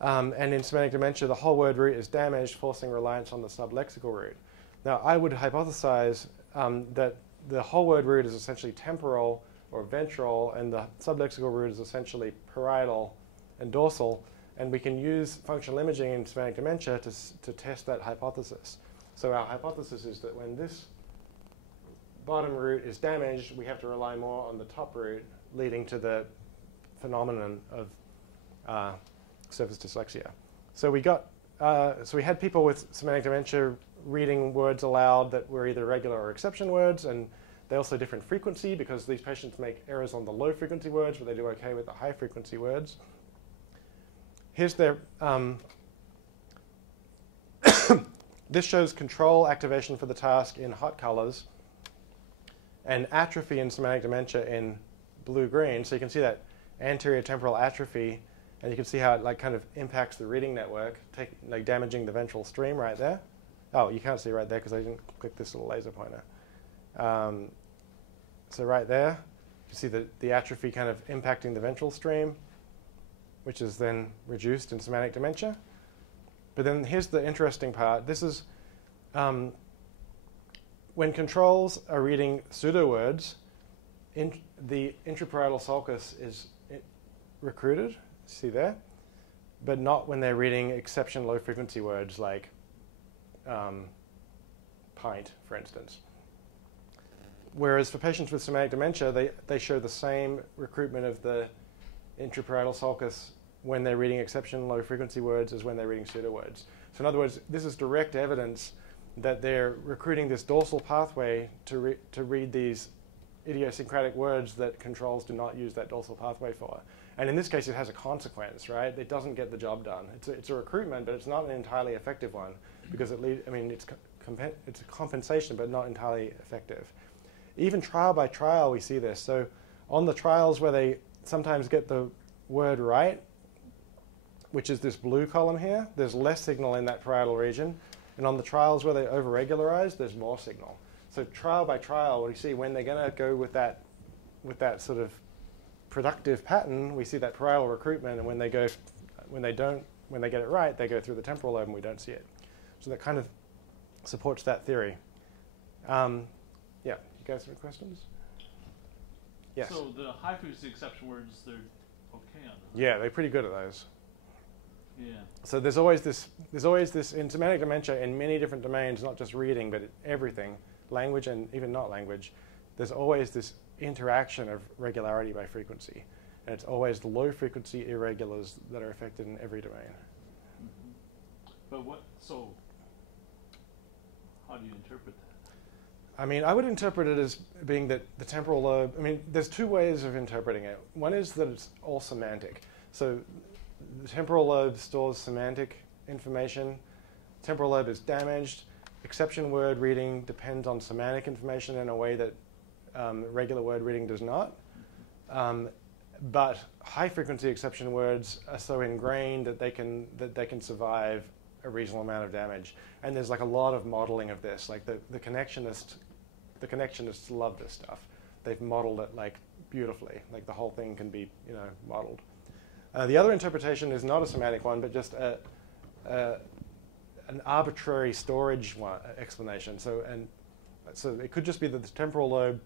And in semantic dementia, the whole word route is damaged, forcing reliance on the sublexical route. Now, I would hypothesize that the whole word route is essentially temporal or ventral, and the sublexical route is essentially parietal and dorsal. And we can use functional imaging in semantic dementia to test that hypothesis. So our hypothesis is that when this bottom root is damaged, we have to rely more on the top root, leading to the phenomenon of surface dyslexia. So we had people with semantic dementia reading words aloud that were either regular or exception words, and they also different frequency, because these patients make errors on the low frequency words, but they do okay with the high frequency words. Here's their this shows control activation for the task in hot colors and atrophy in semantic dementia in blue-green. So you can see that anterior temporal atrophy, and you can see how it like kind of impacts the reading network, like damaging the ventral stream right there. Oh, you can't see right there because I didn't click this little laser pointer. So right there, you see the atrophy kind of impacting the ventral stream, which is then reduced in semantic dementia. But then here's the interesting part. This is when controls are reading pseudo words, the intraparietal sulcus is recruited, see there, but not when they're reading exception low frequency words like pint, for instance. Whereas for patients with semantic dementia, they show the same recruitment of the intraparietal sulcus when they're reading exception low frequency words as when they're reading pseudo words. So in other words, this is direct evidence that they're recruiting this dorsal pathway to read these idiosyncratic words that controls do not use that dorsal pathway for. And in this case, it has a consequence, right? It doesn't get the job done. It's a recruitment, but it's not an entirely effective one, because it's a compensation, but not entirely effective. Even trial by trial, we see this. So on the trials where they sometimes get the word right, which is this blue column here, there's less signal in that parietal region. And on the trials where they over-regularize, there's more signal. So trial by trial, we see when they're going to go with that sort of productive pattern, we see that parietal recruitment, and when they get it right, they go through the temporal lobe and we don't see it. So that kind of supports that theory. Yeah, you guys have any questions? Yes. So the high frequency exception words, they're okay on them. Yeah, they're pretty good at those. Yeah. So there's always this in semantic dementia in many different domains, not just reading, but everything, language and even not language. There's always this interaction of regularity by frequency. And it's always the low frequency irregulars that are affected in every domain. Mm-hmm. But so how do you interpret that? I mean, I would interpret it as being that the temporal lobe, I mean, there's two ways of interpreting it. One is that it's all semantic. So the temporal lobe stores semantic information. Temporal lobe is damaged. Exception word reading depends on semantic information in a way that regular word reading does not. But high frequency exception words are so ingrained that they can survive a reasonable amount of damage. And there's like a lot of modeling of this. Like the connectionists love this stuff. They've modeled it like beautifully. Like the whole thing can be, modeled. The other interpretation is not a semantic one, but just an arbitrary storage explanation. So it could just be that the temporal lobe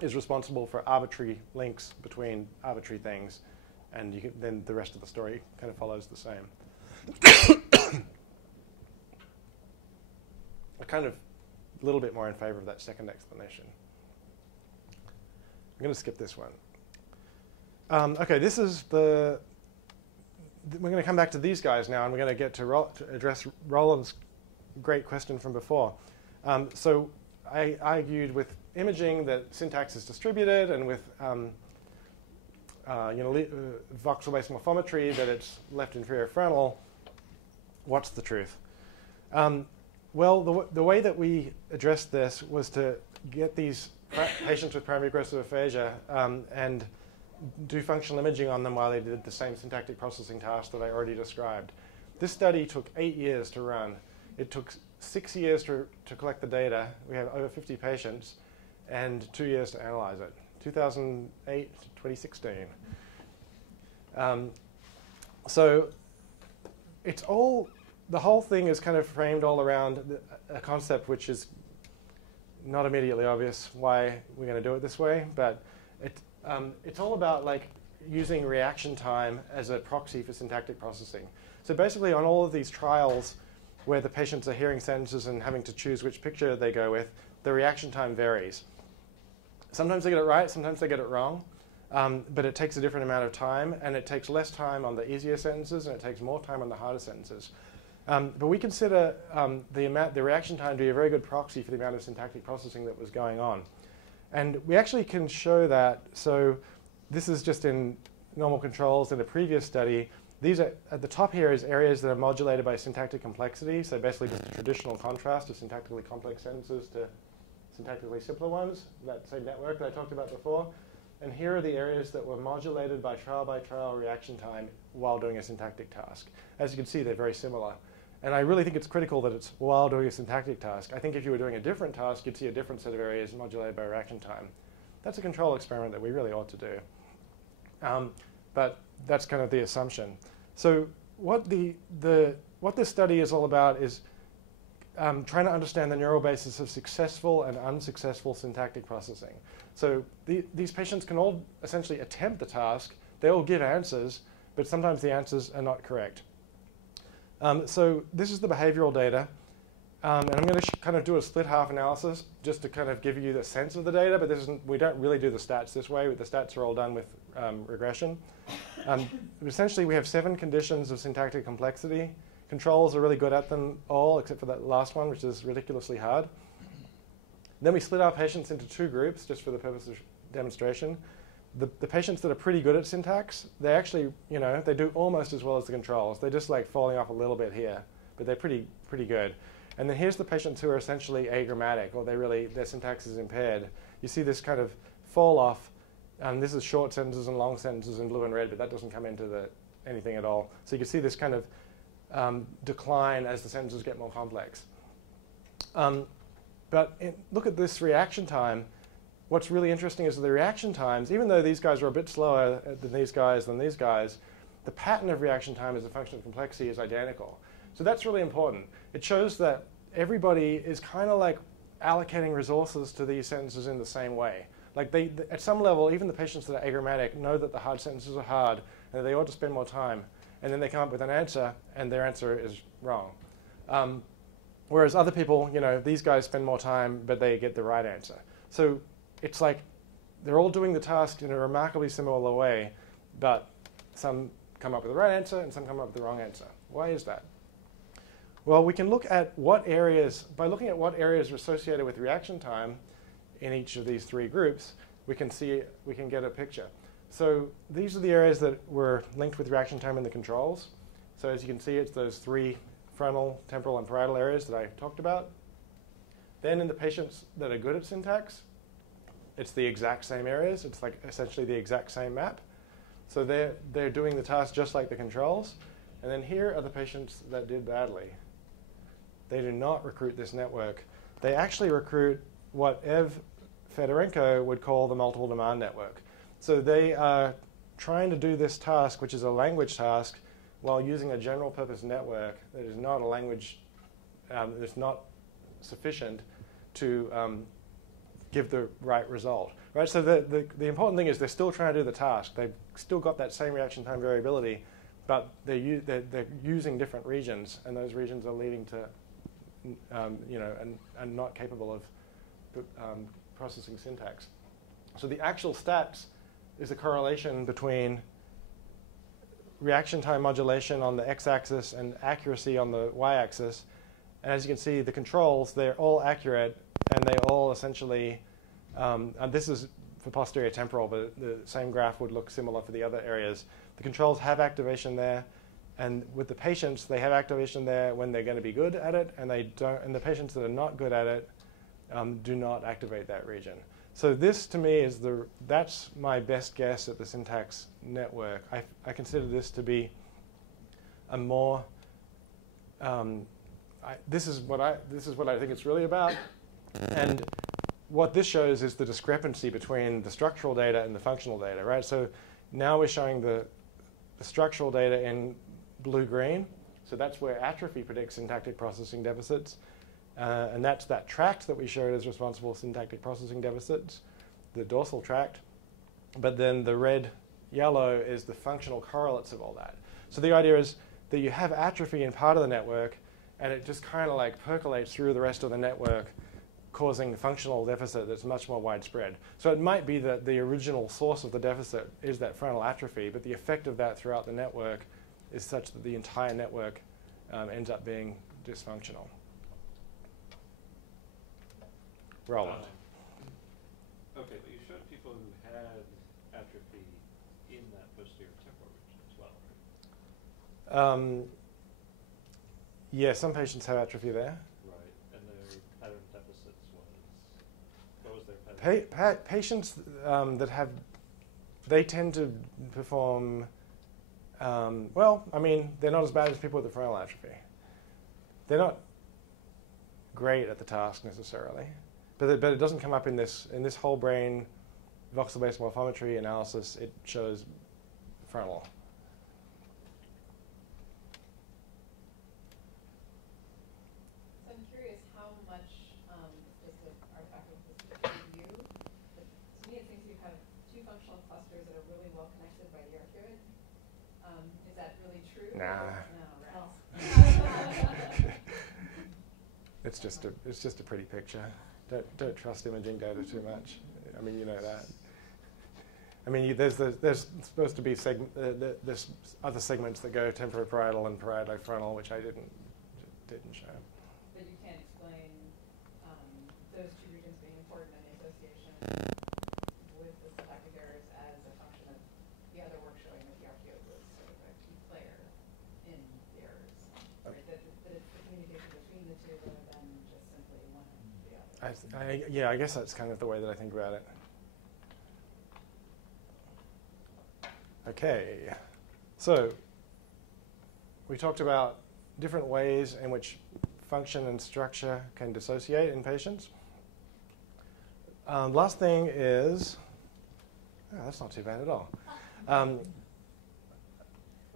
is responsible for arbitrary links between arbitrary things, and then the rest of the story kind of follows the same. I'm kind of a little bit more in favor of that second explanation. I'm going to skip this one. Okay, this is we're going to come back to these guys now, and we're going to get to address Roland's great question from before. So I argued with imaging that syntax is distributed, and with voxel-based morphometry that it's left inferior frontal. What's the truth? Well, the way that we addressed this was to get these patients with primary aggressive aphasia and do functional imaging on them while they did the same syntactic processing task that I already described. This study took 8 years to run. It took 6 years to collect the data. We have over 50 patients, and 2 years to analyze it, 2008 to 2016. So the whole thing is kind of framed all around a concept which is not immediately obvious why we're going to do it this way, but it's all about like using reaction time as a proxy for syntactic processing. So basically on all of these trials where the patients are hearing sentences and having to choose which picture they go with, the reaction time varies. Sometimes they get it right, sometimes they get it wrong, but it takes a different amount of time, and it takes less time on the easier sentences, and it takes more time on the harder sentences. But we consider the reaction time to be a very good proxy for the amount of syntactic processing that was going on. And we actually can show that. So this is just in normal controls in a previous study. These are, at the top here is areas that are modulated by syntactic complexity. So basically just a traditional contrast of syntactically complex sentences to syntactically simpler ones, that same network that I talked about before. And here are the areas that were modulated by trial reaction time while doing a syntactic task. As you can see, they're very similar. And I really think it's critical that it's while doing a syntactic task. I think if you were doing a different task, you'd see a different set of areas modulated by reaction time. That's a control experiment that we really ought to do. But that's kind of the assumption. So what this study is all about is trying to understand the neural basis of successful and unsuccessful syntactic processing. So these patients can all essentially attempt the task. They all give answers, but sometimes the answers are not correct. So this is the behavioral data. And I'm going to kind of do a split half analysis just to kind of give you the sense of the data, but we don't really do the stats this way. The stats are all done with regression. Essentially, we have 7 conditions of syntactic complexity. Controls are really good at them all, except for that last one, which is ridiculously hard. Then we split our patients into 2 groups, just for the purpose of demonstration. The patients that are pretty good at syntax, they actually, they do almost as well as the controls. They're just like falling off a little bit here, but they're pretty good. And then here's the patients who are essentially agrammatic, or their syntax is impaired. You see this kind of fall off. This is short sentences and long sentences in blue and red, but that doesn't come into anything at all. So you can see this kind of decline as the sentences get more complex. But look at this reaction time. what's really interesting is the reaction times, even though these guys are a bit slower than these guys, the pattern of reaction time as a function of complexity is identical. So that's really important. It shows that everybody is kind of like allocating resources to these sentences in the same way. Like at some level, even the patients that are agrammatic know that the hard sentences are hard and that they ought to spend more time. And then they come up with an answer, and their answer is wrong. Whereas other people, these guys spend more time, but they get the right answer. So it's like they're all doing the task in a remarkably similar way, but some come up with the right answer and some come up with the wrong answer. Why is that? Well, we can look at by looking at what areas are associated with reaction time in each of these three groups, we can get a picture. So these are the areas that were linked with reaction time in the controls. So as you can see, it's those three frontal, temporal, and parietal areas that I talked about. Then in the patients that are good at syntax, it's the exact same areas. It's like essentially the exact same map. So they're doing the task just like the controls. And then here are the patients that did badly. They do not recruit this network. They actually recruit what Ev Fedorenko would call the multiple demand network. So they are trying to do this task, which is a language task, while using a general purpose network that is not a language, that's not sufficient to give the right result. Right? So the important thing is they're still trying to do the task. They've still got that same reaction time variability, but they're using different regions, and those regions are leading to, and not capable of processing syntax. So the actual stats is a correlation between reaction time modulation on the x-axis and accuracy on the y-axis. And as you can see, the controls, they're all accurate, and they all essentially, and this is for posterior temporal, but the same graph would look similar for the other areas. The controls have activation there, and with the patients, they have activation there when they're going to be good at it, and they don't. And the patients that are not good at it do not activate that region. So this, to me, that's my best guess at the syntax network. I consider this to be a more. This is what I think it's really about, and what this shows is the discrepancy between the structural data and the functional data, right? So now we're showing the structural data in blue-green. So that's where atrophy predicts syntactic processing deficits. And that's that tract that we showed as responsible for syntactic processing deficits, the dorsal tract. But then the red-yellow is the functional correlates of all that. So the idea is that you have atrophy in part of the network, and it just kind of like percolates through the rest of the network, causing a functional deficit that's much more widespread. So it might be that the original source of the deficit is that frontal atrophy, but the effect of that throughout the network is such that the entire network ends up being dysfunctional. Roland. Okay, but you showed people who had atrophy in that posterior temporal region as well, right? Yeah, some patients have atrophy there. Right, and their pattern deficits what was their pattern? Patients that have, they tend to perform, well, I mean, they're not as bad as people with the frontal atrophy. They're not great at the task necessarily, but it doesn't come up in this whole brain voxel-based morphometry analysis. It shows frontal. So I'm curious how much does the artifact of this view? To me, it seems you have two functional clusters that are really well connected by the arcuate. Is that really true? Nah. No, right. It's just a pretty picture. Don't trust imaging data too much. I mean, you know that. I mean, there's supposed to be there's other segments that go temporoparietal and parieto-frontal, which I didn't show. But you can't explain those two regions being important in the association with the syntactic errors as a function of the other work showing that the arcuate was sort of a key player in the errors. Right? That it's the communication between the two rather than just simply one or the other. Yeah, I guess that's kind of the way that I think about it. Okay, so we talked about different ways in which function and structure can dissociate in patients. Last thing is, that's not too bad at all.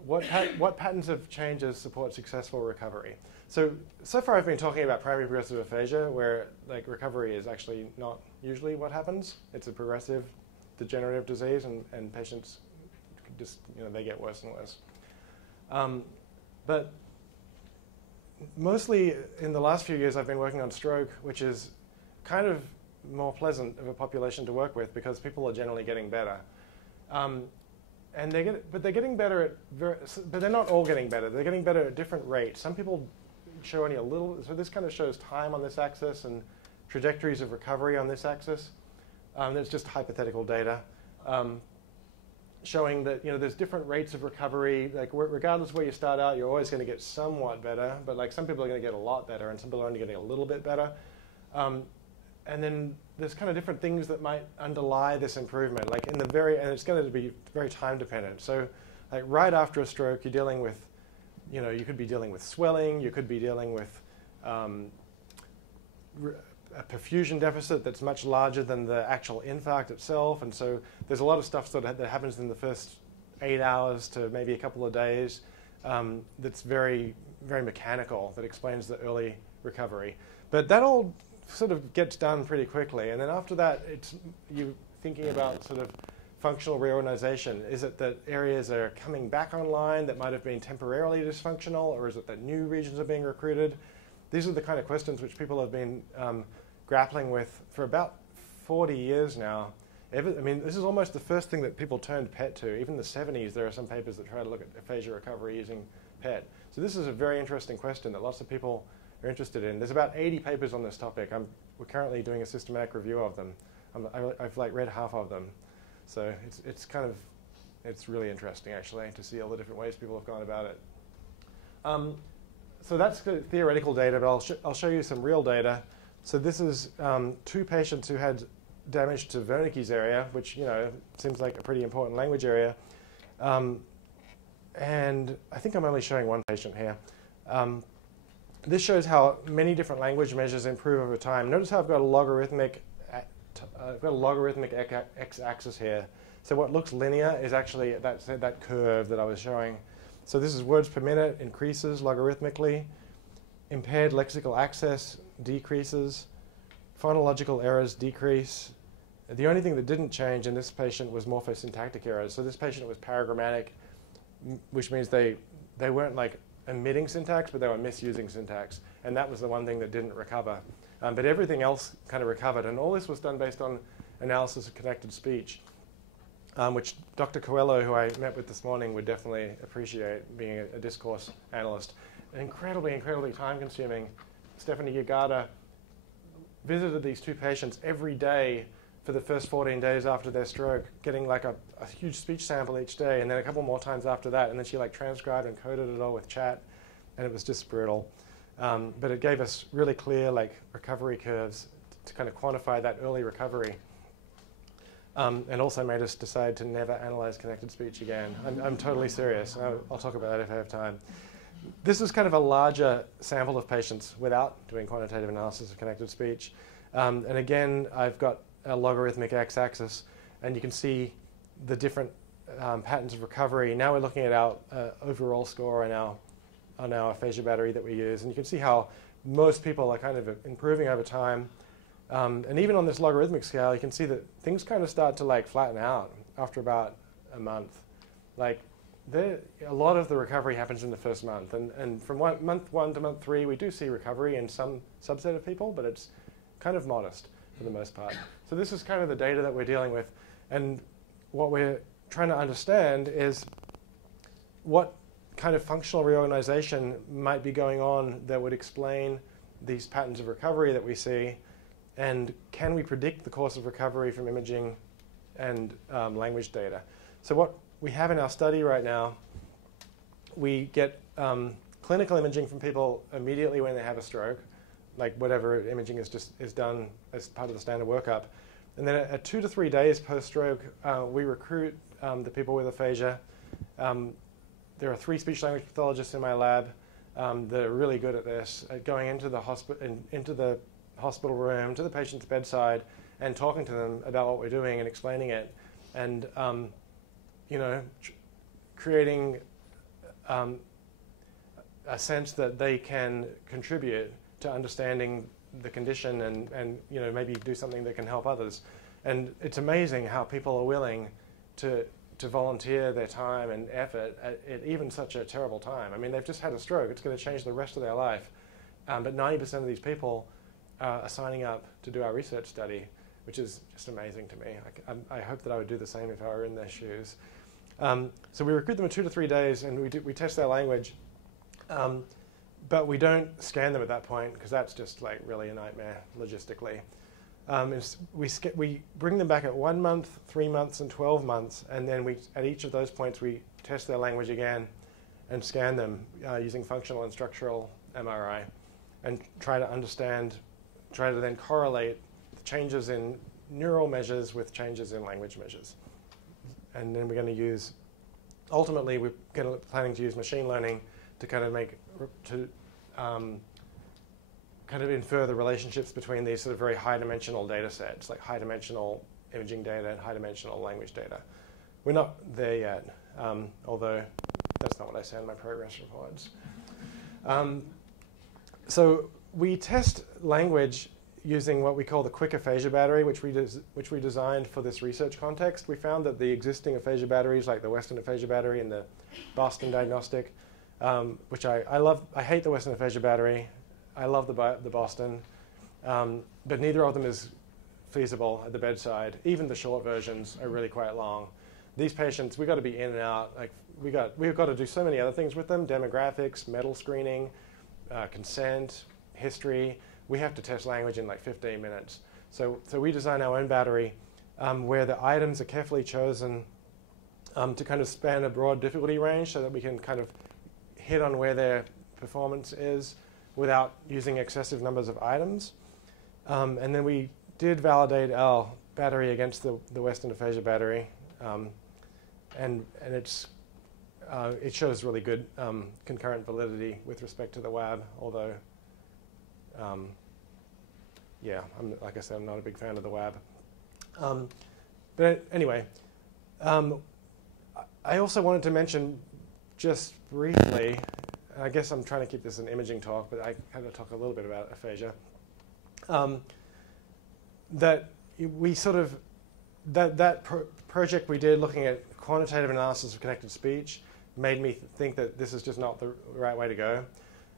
What patterns of changes support successful recovery? So far I've been talking about primary progressive aphasia, where like recovery is actually not usually what happens. It's a progressive degenerative disease, and patients just, they get worse and worse. But mostly in the last few years I've been working on stroke, which is kind of more pleasant of a population to work with because people are generally getting better. But they're getting better at but they're not all getting better. They're getting better at different rates. Some people show only a little. So this kind of shows time on this axis and trajectories of recovery on this axis. There's just hypothetical data showing that there's different rates of recovery. Like regardless of where you start out, you're always going to get somewhat better. But like some people are going to get a lot better, and some people are only getting a little bit better. And then there's kind of different things that might underlie this improvement. Like and it's going to be very time dependent. So like right after a stroke, you're dealing with, you could be dealing with swelling. You could be dealing with a perfusion deficit that's much larger than the actual infarct itself. And so there's a lot of stuff that happens in the first 8 hours to maybe a couple of days that's very, very mechanical, that explains the early recovery. But that all sort of gets done pretty quickly. And then after that, it's you thinking about sort of functional reorganization. Is it that areas are coming back online that might have been temporarily dysfunctional, or is it that new regions are being recruited? These are the kind of questions which people have been grappling with for about 40 years now. This is almost the first thing that people turned PET to. Even in the 70s, there are some papers that try to look at aphasia recovery using PET. So this is a very interesting question that lots of people are interested in. There's about 80 papers on this topic. We're currently doing a systematic review of them. I've read half of them. So it's really interesting actually to see all the different ways people have gone about it. So that's the theoretical data, but I'll show you some real data. So this is 2 patients who had damage to Wernicke's area, which seems like a pretty important language area. And I think I'm only showing one patient here. This shows how many different language measures improve over time. Notice how I've got a logarithmic x-axis here. So what looks linear is actually that curve that I was showing. So this is words per minute increases logarithmically. Impaired lexical access decreases. Phonological errors decrease. The only thing that didn't change in this patient was morphosyntactic errors. So this patient was paragrammatic, which means they weren't like omitting syntax, but they were misusing syntax. And that was the one thing that didn't recover. But everything else kind of recovered. And all this was done based on analysis of connected speech, which Dr. Coelho, who I met with this morning, would definitely appreciate, being a discourse analyst. Incredibly, incredibly time-consuming. Stephanie Yagata visited these 2 patients every day for the first 14 days after their stroke, getting like a huge speech sample each day, and then a couple more times after that, and then she like transcribed and coded it all with chat, and it was just brutal. But it gave us really clear like recovery curves to kind of quantify that early recovery, and also made us decide to never analyze connected speech again. I'm totally serious. I'll talk about that if I have time. This is kind of a larger sample of patients without doing quantitative analysis of connected speech. And again, I've got a logarithmic x-axis, and you can see the different patterns of recovery. Now we're looking at our overall score on our aphasia battery that we use, and you can see how most people are kind of improving over time. And even on this logarithmic scale, you can see that things kind of start to like flatten out after about a month. Like a lot of the recovery happens in the first month, and from month 1 to month 3, we do see recovery in some subset of people, but it's kind of modest for the most part. So this is kind of the data that we're dealing with, and what we're trying to understand is what kind of functional reorganization might be going on that would explain these patterns of recovery that we see, and can we predict the course of recovery from imaging and language data. So what we have in our study right now, we get clinical imaging from people immediately when they have a stroke, like whatever imaging is done as part of the standard workup. And then at 2 to 3 days post-stroke, we recruit the people with aphasia. There are 3 speech-language pathologists in my lab that are really good at this, at going into the hospital room, to the patient's bedside, and talking to them about what we're doing and explaining it, and creating a sense that they can contribute to understanding the condition and maybe do something that can help others. And it's amazing how people are willing to volunteer their time and effort at even such a terrible time. I mean, they've just had a stroke. It's going to change the rest of their life. But 90% of these people are signing up to do our research study, which is just amazing to me. I hope that I would do the same if I were in their shoes. So we recruit them in 2 to 3 days, and we test their language. But we don't scan them at that point, because that's just like really a nightmare logistically. We bring them back at 1 month, 3 months, and 12 months, and then at each of those points we test their language again and scan them using functional and structural MRI, and try to then correlate the changes in neural measures with changes in language measures. And then we're going to use, ultimately we're planning to use machine learning to kind of infer the relationships between these sort of very high-dimensional data sets, like high-dimensional imaging data and high-dimensional language data. We're not there yet, although that's not what I say in my progress reports. So we test language using what we call the quick aphasia battery, which we designed for this research context. We found that the existing aphasia batteries, like the Western aphasia battery and the Boston diagnostic, which I love. I hate the Western aphasia battery. I love the Boston, but neither of them is feasible at the bedside. Even the short versions are really quite long. These patients, we've got to be in and out. Like we've got to do so many other things with them: demographics, metal screening, consent, history. We have to test language in like 15 minutes. So we design our own battery where the items are carefully chosen to kind of span a broad difficulty range, so that we can kind of hit on where their performance is without using excessive numbers of items. And then we did validate our battery against the Western aphasia battery, and it shows really good concurrent validity with respect to the WAB, although like I said, I'm not a big fan of the WAB. But anyway, I also wanted to mention just briefly, I guess I'm trying to keep this an imaging talk, but I kind of talk a little bit about aphasia. That we sort of, project we did looking at quantitative analysis of connected speech made me think that this is just not the right way to go.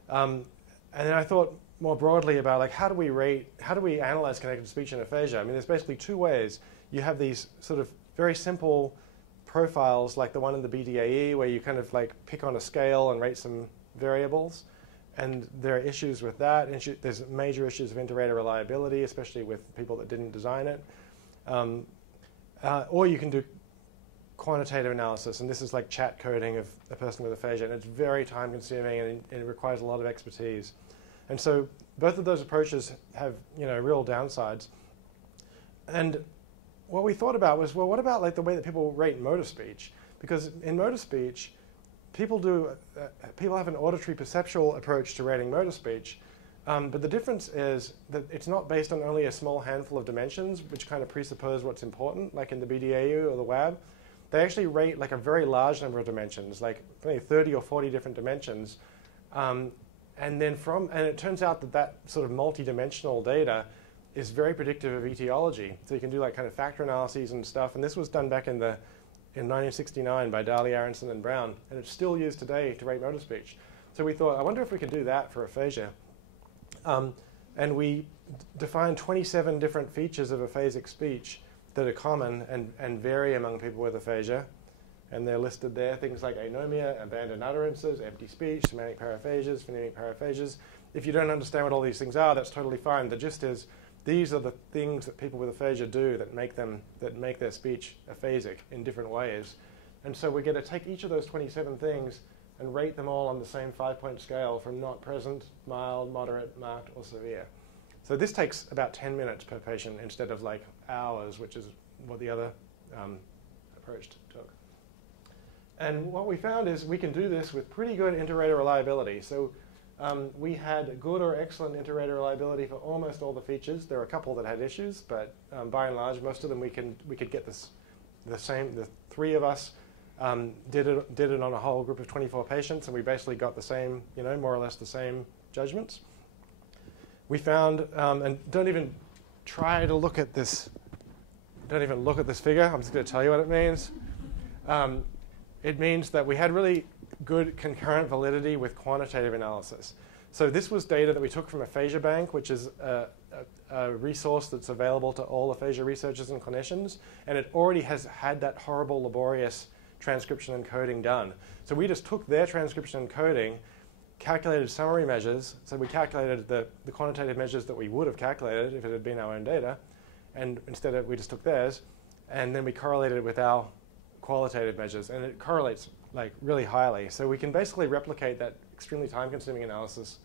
And then I thought more broadly about like how do we analyze connected speech in aphasia? I mean, there's basically 2 ways. You have these sort of very simple profiles like the one in the BDAE where you kind of like pick on a scale and rate some variables, and there are issues with that. There's major issues of inter-rater reliability, especially with people that didn't design it. Or you can do quantitative analysis, and this is like chat coding of a person with aphasia, and it's very time consuming and it requires a lot of expertise. And so both of those approaches have real downsides. And what we thought about was, well, what about like the way that people rate motor speech? Because in motor speech, people have an auditory perceptual approach to rating motor speech, but the difference is that it's not based on only a small handful of dimensions, which kind of presuppose what's important, like in the BDAU or the WAB. They actually rate like a very large number of dimensions, like maybe 30 or 40 different dimensions. And it turns out that sort of multi-dimensional data is very predictive of etiology. So you can do like kind of factor analyses and stuff. And this was done back in 1969 by Darley, Aronson, and Brown, and it's still used today to rate motor speech. So we thought, I wonder if we could do that for aphasia. And we defined 27 different features of aphasic speech that are common and vary among people with aphasia. And they're listed there, things like anomia, abandoned utterances, empty speech, semantic paraphasias, phonemic paraphasias. If you don't understand what all these things are, that's totally fine. The gist is, these are the things that people with aphasia do that make their speech aphasic in different ways. And so we're going to take each of those 27 things and rate them all on the same 5-point scale from not present, mild, moderate, marked, or severe. So this takes about 10 minutes per patient instead of like hours, which is what the other approach took. And what we found is we can do this with pretty good inter-rater reliability. So we had good or excellent inter-rater reliability for almost all the features. There were a couple that had issues, but by and large, most of them we could get the same. The three of us did it on a whole group of 24 patients, and we basically got the same, more or less the same judgments. We found, and don't even try to look at this. Don't even look at this figure. I'm just going to tell you what it means. It means that we had really good concurrent validity with quantitative analysis. So this was data that we took from Aphasia Bank, which is a resource that's available to all aphasia researchers and clinicians, and it already has had that horrible, laborious transcription and coding done. So we just took their transcription and coding, calculated summary measures, so we calculated the quantitative measures that we would have calculated if it had been our own data, and instead we just took theirs, and then we correlated it with our qualitative measures, and it correlates like really highly. So we can basically replicate that extremely time-consuming analysis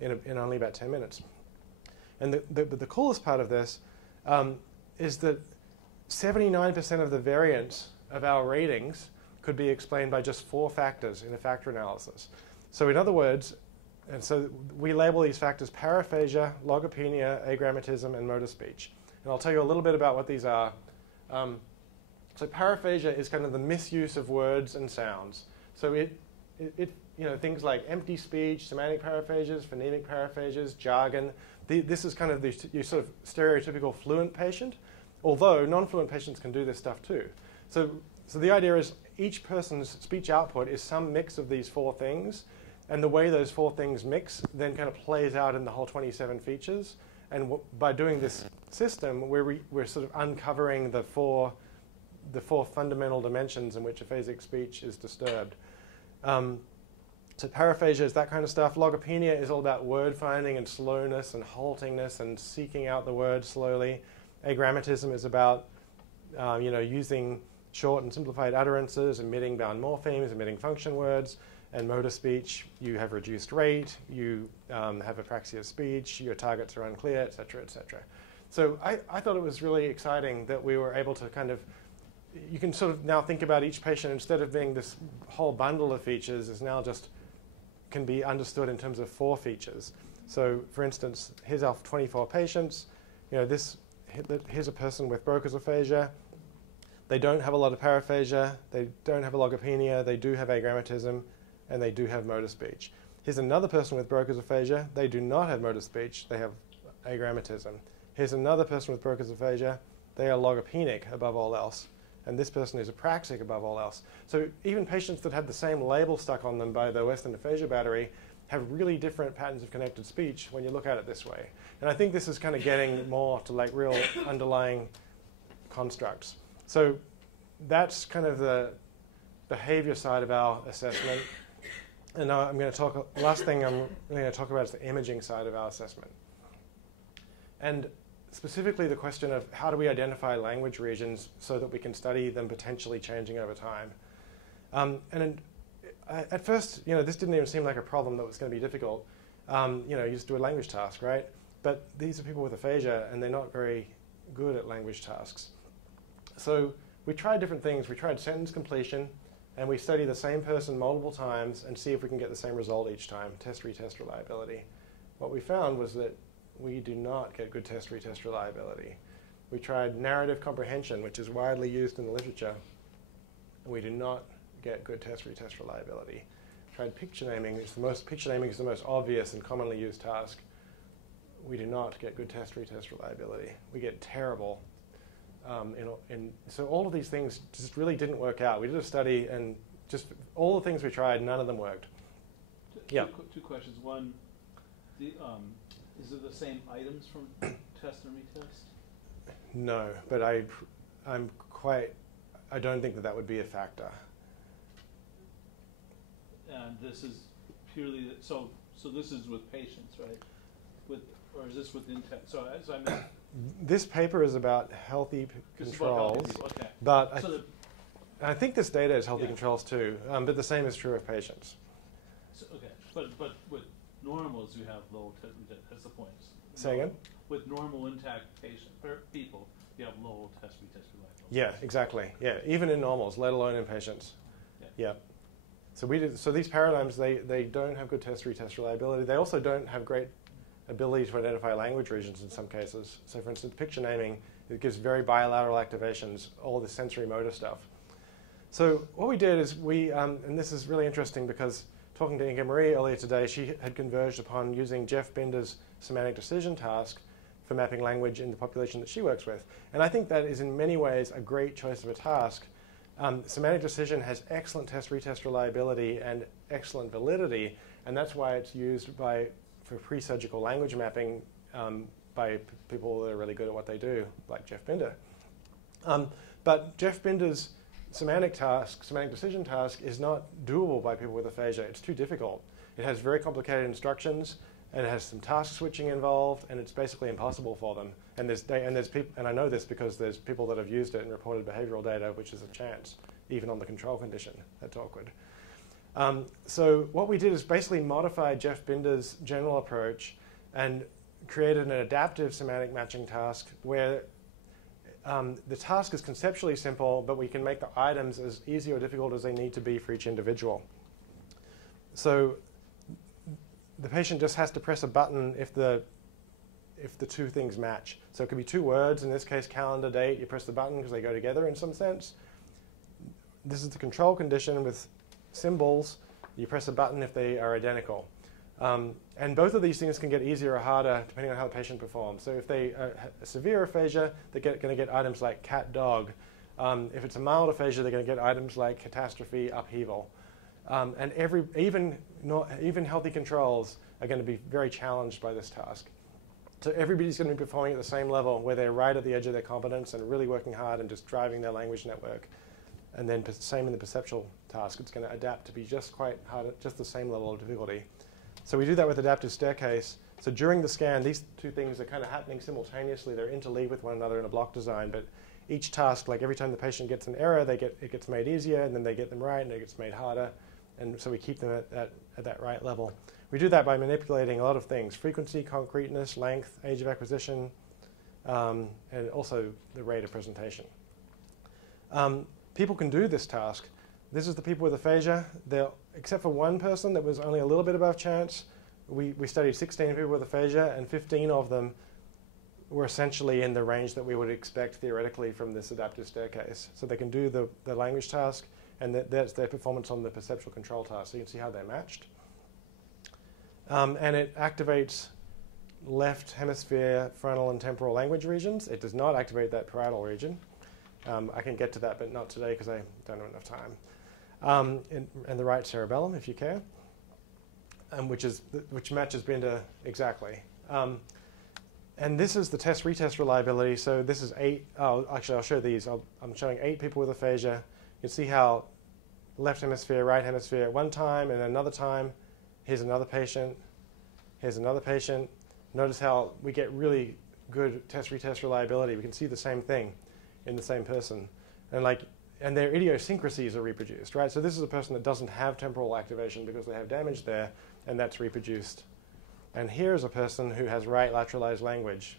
in only about 10 minutes. And the coolest part of this is that 79% of the variance of our ratings could be explained by just 4 factors in a factor analysis. So in other words, and so we label these factors paraphasia, logopenia, agrammatism, and motor speech. And I'll tell you a little bit about what these are. So paraphasia is kind of the misuse of words and sounds. So things like empty speech, semantic paraphasias, phonemic paraphasias, jargon. This is kind of your sort of stereotypical fluent patient, although non-fluent patients can do this stuff too. So the idea is each person's speech output is some mix of these 4 things, and the way those 4 things mix then kind of plays out in the whole 27 features. And by doing this system, we're sort of uncovering the four fundamental dimensions in which aphasic speech is disturbed. So paraphasia is that kind of stuff. Logopenia is all about word finding and slowness and haltingness and seeking out the word slowly. Agrammatism is about using short and simplified utterances, emitting bound morphemes, emitting function words. And motor speech, you have reduced rate, you have apraxia of speech, your targets are unclear, et cetera, et cetera. So I thought it was really exciting that we were able to kind of, you can sort of now think about each patient instead of being this whole bundle of features is now just can be understood in terms of 4 features. So for instance, here's our 24 patients. Here's a person with Broca's aphasia. They don't have a lot of paraphasia. They don't have a logopenia. They do have agrammatism, and they do have motor speech. Here's another person with Broca's aphasia. They do not have motor speech. They have agrammatism. Here's another person with Broca's aphasia. They are logopenic above all else. And this person is apraxic above all else. So even patients that had the same label stuck on them by the Western Aphasia Battery have really different patterns of connected speech when you look at it this way. And I think this is kind of getting more to like real underlying constructs. So that's kind of the behavior side of our assessment. And now I'm going to talk, last thing I'm going to talk about is the imaging side of our assessment. And specifically the question of how do we identify language regions so that we can study them potentially changing over time. At first, this didn't even seem like a problem that was going to be difficult. You just do a language task, right? But these are people with aphasia, and they're not very good at language tasks. So we tried different things. We tried sentence completion, and we study the same person multiple times and see if we can get the same result each time, test-retest reliability. What we found was that we do not get good test-retest reliability. We tried narrative comprehension, which is widely used in the literature. We do not get good test-retest reliability. Tried picture naming, picture naming is the most obvious and commonly used task. We do not get good test-retest reliability. We get terrible. So all of these things just really didn't work out. We did a study, and just all the things we tried, none of them worked. Two questions. One, is it the same items from test and retest? No, but I don't think that would be a factor. And this is purely, so this is with patients, right? Or is this with intent? So I mean, this paper is about healthy controls, okay. But I think this data is healthy controls too, but the same is true of patients. So, okay, but with normals you have low test. That's the point. Say again? With normal intact people, you have low test-retest reliability. Yeah, exactly. Yeah, even in normals, let alone in patients. Yeah. So these paradigms, they don't have good test-retest reliability. They also don't have great ability to identify language regions in some cases. So for instance, picture naming, it gives very bilateral activations, all the sensory motor stuff. So what we did is and this is really interesting because talking to Inga Marie earlier today, she had converged upon using Jeff Binder's semantic decision task for mapping language in the population that she works with. And I think that is in many ways a great choice of a task. Semantic decision has excellent test-retest reliability and excellent validity, and that's why it's used for pre-surgical language mapping by people that are really good at what they do, like Jeff Binder. But Jeff Binder's semantic decision task is not doable by people with aphasia. It's too difficult. It has very complicated instructions, and it has some task switching involved, and it's basically impossible for them. And I know this because there's people that have used it and reported behavioral data, which is a chance, even on the control condition. That's awkward. So what we did is basically modify Jeff Binder's general approach and created an adaptive semantic matching task where the task is conceptually simple, but we can make the items as easy or difficult as they need to be for each individual. So the patient just has to press a button if the two things match. So it could be two words, in this case calendar, date. You press the button because they go together in some sense. This is the control condition with symbols. You press a button if they are identical. And both of these things can get easier or harder depending on how the patient performs. So if they are severe aphasia, they're going to get items like cat, dog. If it's a mild aphasia, they're going to get items like catastrophe, upheaval. And even healthy controls are going to be very challenged by this task. So everybody's going to be performing at the same level where they're right at the edge of their competence and really working hard and just driving their language network. And then same in the perceptual task. It's going to adapt to be just quite hard, just the same level of difficulty. So we do that with adaptive staircase. So during the scan, these two things are kind of happening simultaneously. They're interleaved with one another in a block design. But each task, like every time the patient gets an error, it gets made easier, and then they get them right, and it gets made harder. And so we keep them at that right level. We do that by manipulating a lot of things: frequency, concreteness, length, age of acquisition, and also the rate of presentation. People can do this task. This is the people with aphasia. Except for one person that was only a little bit above chance, we studied 16 people with aphasia, and 15 of them were essentially in the range that we would expect theoretically from this adaptive staircase. So they can do the language task, and that's their performance on the perceptual control task. So you can see how they're matched. And it activates left hemisphere frontal and temporal language regions. It does not activate that parietal region. I can get to that, but not today because I don't have enough time. And the right cerebellum, if you care, which matches Binder exactly. And this is the test-retest reliability. So this is 8. Oh, actually, I'll show these. I'm showing 8 people with aphasia. You can see how left hemisphere, right hemisphere at one time and another time. Here's another patient. Here's another patient. Notice how we get really good test-retest reliability. We can see the same thing in the same person. And their idiosyncrasies are reproduced, right? So this is a person that doesn't have temporal activation because they have damage there, and that's reproduced. And here's a person who has right lateralized language.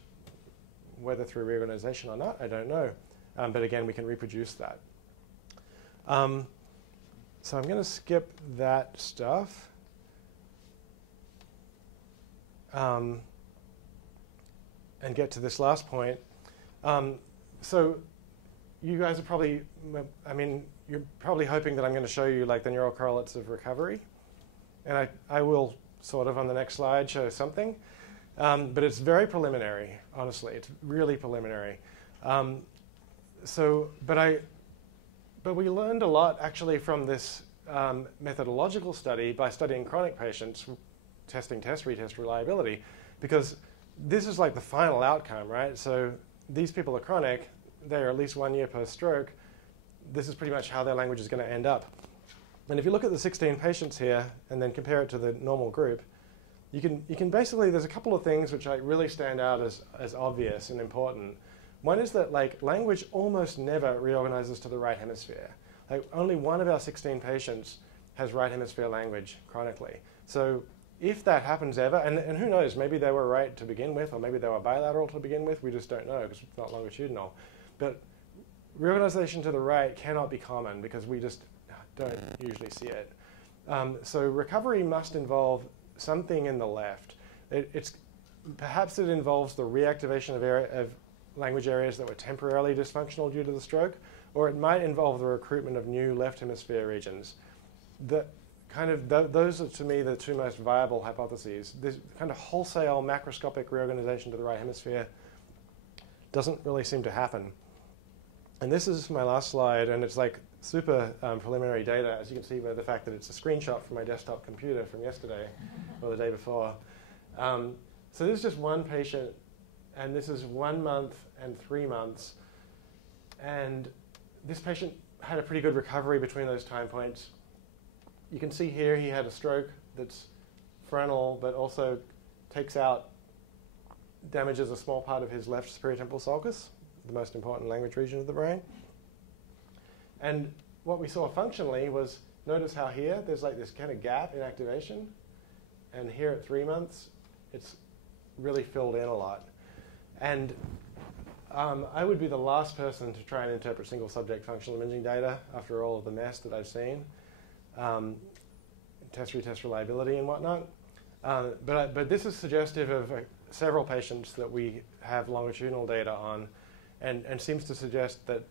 Whether through reorganization or not, I don't know. But again, we can reproduce that. So I'm going to skip that stuff. And get to this last point. So you guys are probably, you're probably hoping that I'm going to show you like the neural correlates of recovery. And I will sort of on the next slide show something. But it's very preliminary, honestly. It's really preliminary. But we learned a lot actually from this methodological study by studying chronic patients, testing test-retest reliability, because this is like the final outcome, right? So these people are chronic. They're at least 1 year post-stroke. This is pretty much how their language is going to end up. And if you look at the 16 patients here and then compare it to the normal group, you can basically, there's a couple of things which really stand out as obvious and important. One is that like language almost never reorganizes to the right hemisphere. Like only one of our 16 patients has right hemisphere language chronically. So if that happens ever, and who knows, maybe they were right to begin with, or maybe they were bilateral to begin with, we just don't know because it's not longitudinal. But reorganization to the right cannot be common because we just don't usually see it. So recovery must involve something in the left. Perhaps it involves the reactivation of language areas that were temporarily dysfunctional due to the stroke, or it might involve the recruitment of new left hemisphere regions. Those are, to me, the two most viable hypotheses. This kind of wholesale macroscopic reorganization to the right hemisphere doesn't really seem to happen. And this is my last slide, and it's like super preliminary data, as you can see by the fact that it's a screenshot from my desktop computer from yesterday or the day before. So this is just one patient, and this is 1 month and 3 months. And this patient had a pretty good recovery between those time points. You can see here he had a stroke that's frontal, but also damages a small part of his left superior temporal sulcus, the most important language region of the brain. And what we saw functionally was, notice how here there's like this kind of gap in activation, and here at 3 months, it's really filled in a lot. And I would be the last person to try and interpret single subject functional imaging data after all of the mess that I've seen, test-retest reliability and whatnot. But this is suggestive of several patients that we have longitudinal data on, and seems to suggest that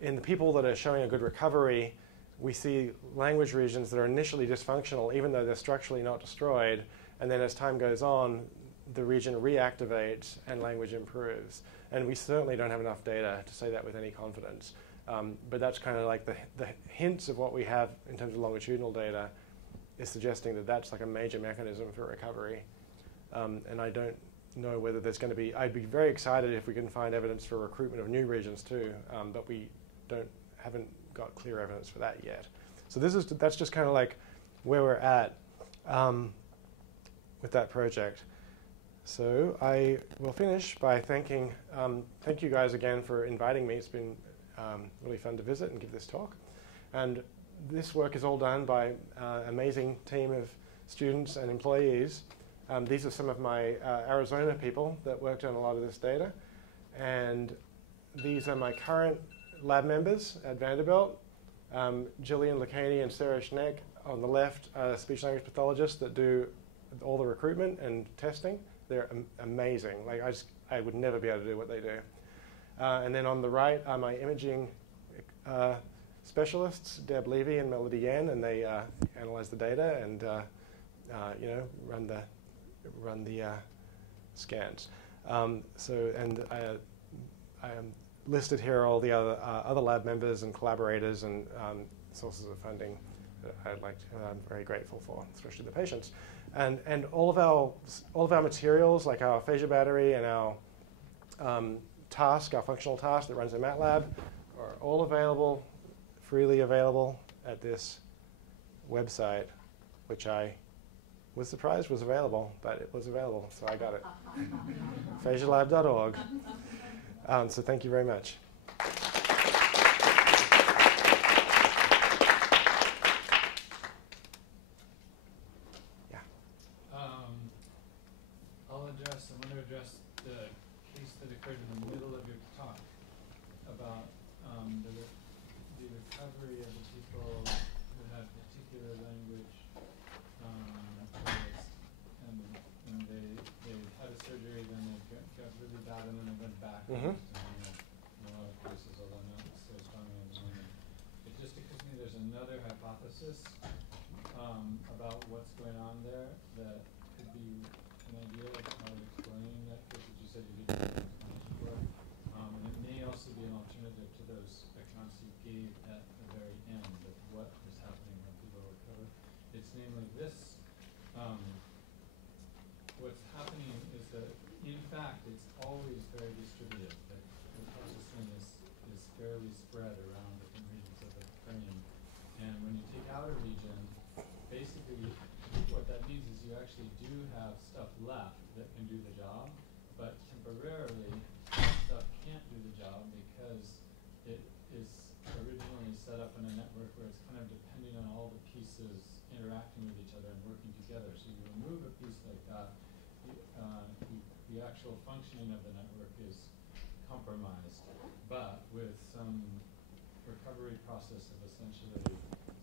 in the people that are showing a good recovery, we see language regions that are initially dysfunctional, even though they're structurally not destroyed, and then as time goes on, the region reactivates and language improves. And we certainly don't have enough data to say that with any confidence. But that's kind of like the hints of what we have in terms of longitudinal data is suggesting that that's like a major mechanism for recovery. And I don't know whether there's going to be, I'd be very excited if we can find evidence for recruitment of new regions too, but we haven't got clear evidence for that yet. So that's just kind of like where we're at with that project. So I will finish by thank you guys again for inviting me. It's been really fun to visit and give this talk. And this work is all done by an amazing team of students and employees. These are some of my Arizona people that worked on a lot of this data. And these are my current lab members at Vanderbilt. Jillian Lacaney and Sarah Schneck on the left are speech-language pathologists that do all the recruitment and testing. They're amazing. Like I would never be able to do what they do. And then on the right are my imaging specialists, Deb Levy and Melody Yen, and they analyze the data and run the scans. I am listed here all the other lab members and collaborators and sources of funding that I'm very grateful for, especially the patients. And all of our materials, like our aphasia battery and our our functional task that runs in MATLAB, are all available, freely available at this website, which I was surprised was available, but it was available, so I got it. aphasialab.org. So thank you very much. I want to address the case that occurred in the middle of your talk about the recovery of the people who had particular language and they had a surgery, then they got really bad, and then they went back. Mm-hmm. In a lot of cases, although not so strongly in the moment. It just occurs to me there's another hypothesis about what's going on there that could be an idea of how to explain that case that you said you didn't have explanation for. And it may also be an alternative to those accounts you gave at the very end of what is happening when people recover. It's namely this. What's happening is that, in fact, it's always very distributed. The processing is fairly spread around different regions of the brain. And when you take out a region, basically what that means is you actually do have stuff left that can do the job, but temporarily that stuff can't do the job because it is originally set up in a network where it's kind of depending on all the pieces interacting with each other and working together. So you remove a piece like that, the actual functioning of the network is compromised, but with some recovery process of essentially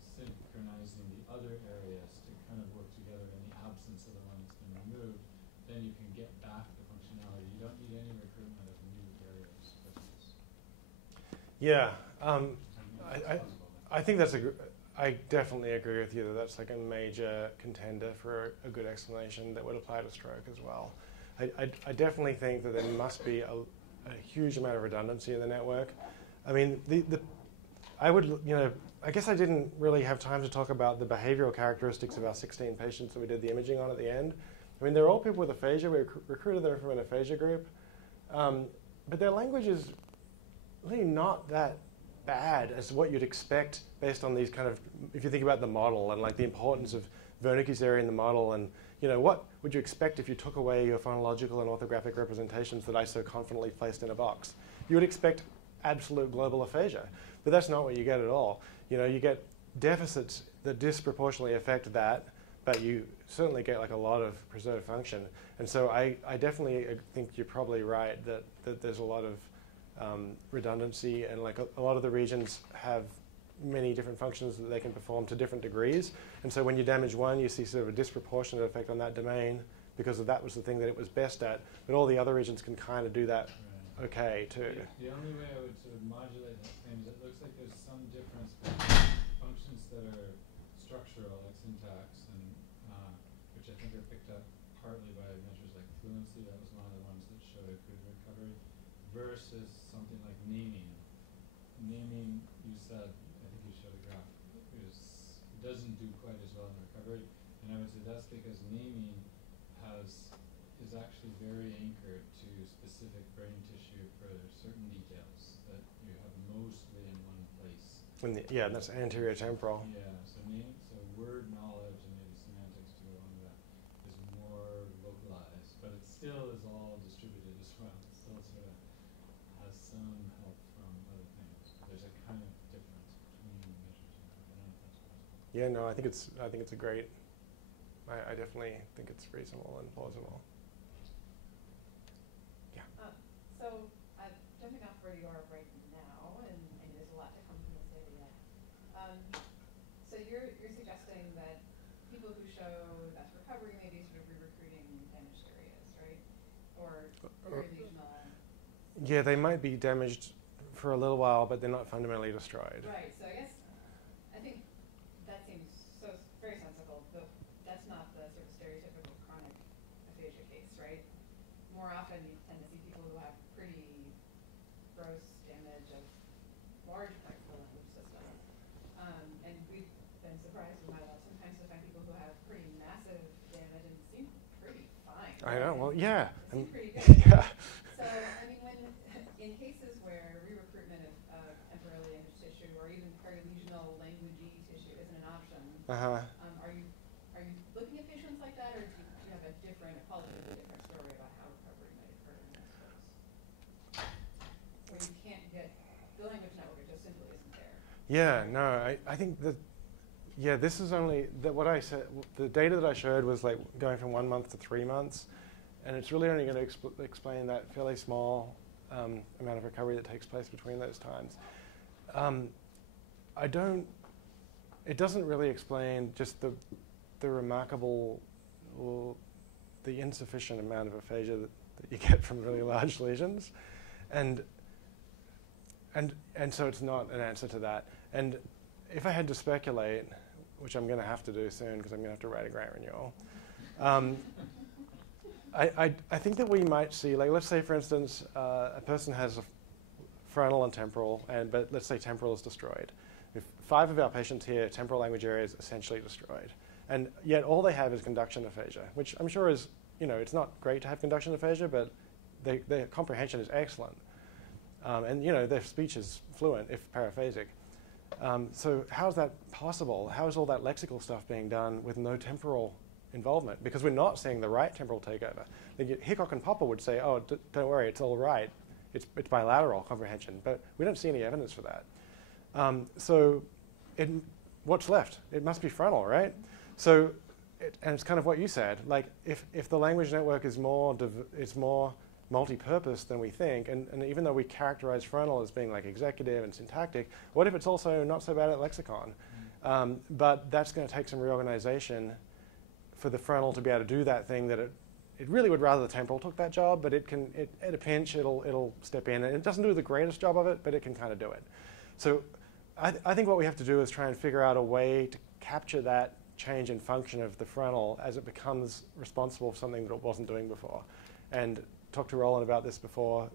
synchronizing organizing the other areas to kind of work together in the absence of the one that's been removed, then you can get back the functionality. You don't need any recruitment of new areas for this. Yeah, I think that's I definitely agree with you that that's like a major contender for a good explanation that would apply to stroke as well. I definitely think that there must be a huge amount of redundancy in the network. I mean, I guess I didn't really have time to talk about the behavioral characteristics of our 16 patients that we did the imaging on at the end. I mean, they're all people with aphasia. We recruited them from an aphasia group. But their language is really not that bad as what you'd expect based on these kind of, if you think about the model and like the importance of Wernicke's area in the model, and what would you expect if you took away your phonological and orthographic representations that I so confidently placed in a box? You would expect absolute global aphasia, but that's not what you get at all. You get deficits that disproportionately affect that, but you certainly get like a lot of preserved function. And so I definitely think you're probably right that there's a lot of redundancy, and like a lot of the regions have many different functions that they can perform to different degrees. And so when you damage one, you see sort of a disproportionate effect on that domain because that was the thing that it was best at. But all the other regions can kind of do that okay too. The only way I would sort of modulate that claim is it looks like there's some difference between functions that are structural, like syntax, and which I think are picked up partly by measures like fluency. That was one of the ones that showed a good recovery, versus something like naming. Naming, you said, I think you showed a graph, doesn't do quite as well in recovery. And I would say that's because naming is actually very anchored to specific brain tissue for certain details that you have mostly in one place. Yeah, that's anterior temporal. Yeah, so word knowledge and maybe semantics to go on with that is more localized, but it still is all distributed as well. It still sort of has some help from other things. But there's a kind of difference between the measures. I don't know if that's possible. Yeah, no, I think it's a great. I definitely think it's reasonable and plausible. Yeah. So jumping off where you are right now, and there's a lot to come from this data yet. So you're suggesting that people who show that's recovery may be sort of re-recruiting damaged areas, right? Or lesional. Yeah, they might be damaged for a little while, but they're not fundamentally destroyed. Right. So I think that seems very sensible. But that's not the sort of stereotypical chronic aphasia case, right? More often you tend to see people who have pretty gross damage of large parts of the language system. And we've been surprised in my lab sometimes to find people who have pretty massive damage and seem pretty fine. I know, well, yeah. Seem pretty good. Yeah. So, I mean, in cases where re-recruitment of temporally damaged tissue or even perilesional languagey tissue isn't an option, are you looking at patients like that, or do you have a qualitatively different story about how recovery might occur in those folks? Where you can't get the language network, it just simply isn't there. Yeah, no, I think that, this is only, what I said, the data that I showed was like going from 1 month to 3 months, and it's really only going to explain that fairly small amount of recovery that takes place between those times. It doesn't really explain just the remarkable, the insufficient amount of aphasia that you get from really large lesions. And so it's not an answer to that. And if I had to speculate, which I'm going to have to do soon because I'm going to have to write a grant renewal, I think that we might see, like, let's say, for instance, a person has a frontal and temporal, but let's say temporal is destroyed. If 5 of our patients here, temporal language area is essentially destroyed. And yet all they have is conduction aphasia, which I'm sure is, it's not great to have conduction aphasia, but their comprehension is excellent. And, their speech is fluent, if paraphasic. So how is that possible? How is all that lexical stuff being done with no temporal involvement? Because we're not seeing the right temporal takeover. Like Hickok and Popper would say, oh, don't worry, it's all right. It's bilateral comprehension. But we don't see any evidence for that. What's left? It must be frontal, right? So, and it's kind of what you said. Like, if the language network is more multi-purpose than we think, and even though we characterize frontal as being like executive and syntactic, what if it's also not so bad at lexicon? But that's going to take some reorganization for the frontal to be able to do that thing that it really would rather the temporal took that job, but at a pinch, it'll step in. And it doesn't do the greatest job of it, but it can kind of do it. So I think what we have to do is try and figure out a way to capture that change in function of the frontal as it becomes responsible for something that it wasn't doing before. And talked to Roland about this before.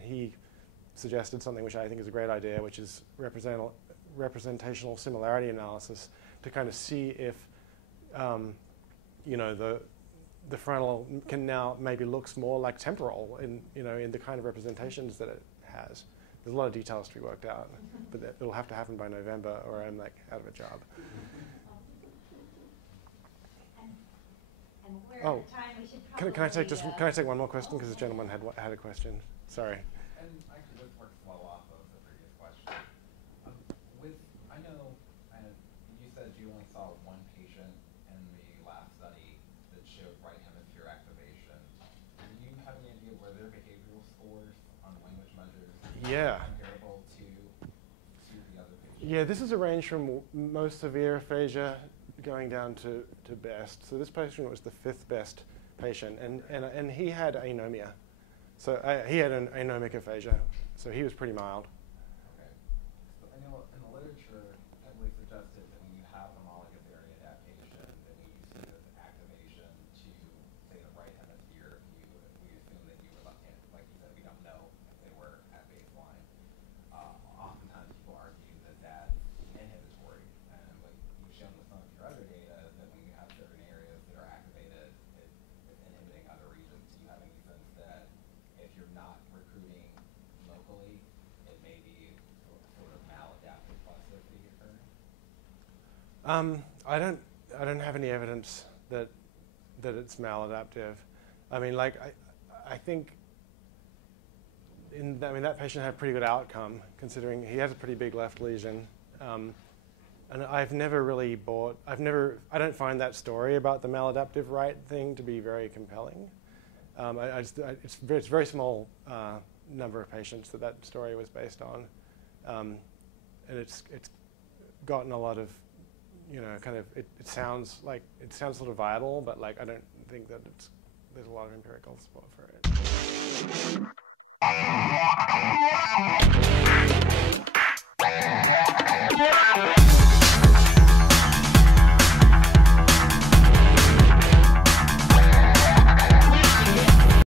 He suggested something which I think is a great idea, which is representational similarity analysis to kind of see if the frontal can now maybe looks more like temporal in the kind of representations that it has. There's a lot of details to be worked out, but it'll have to happen by November, or I'm like out of a job. And we're at a time we should probably... Can I take one more question, because the gentleman had a question. Sorry. And actually, this works well off of the previous question. I know, you said you only saw one patient in the last study that showed right hemisphere activation. Do you have any idea where their behavioral scores on language measures are comparable to the other patients? Yeah, this is a range from most severe aphasia going down to best. So this patient was the 5th best patient, and he had anomia. So he had an anomic aphasia, so he was pretty mild. Okay. So I know in the literature, heavily suggested that when you have homologous area adaptation, then when you see this activation to, say, the right hemisphere, we assume that you were, like you said, we don't know if they were at baseline. Oftentimes people argue that that's inhibitory, and like you've shown with some of your other data, that when you have certain areas that are activated, it's inhibiting other regions. Do you have any sense that if you're not recruiting locally, it may be sort of maladaptive plasticity occurring? I don't have any evidence that it's maladaptive. I mean, like I think that patient had a pretty good outcome, considering he has a pretty big left lesion. And I've never really I don't find that story about the maladaptive right thing to be very compelling. It's a very small number of patients that story was based on. And it's gotten a lot of, it sounds sort of viable, but like I don't think that there's a lot of empirical support for it.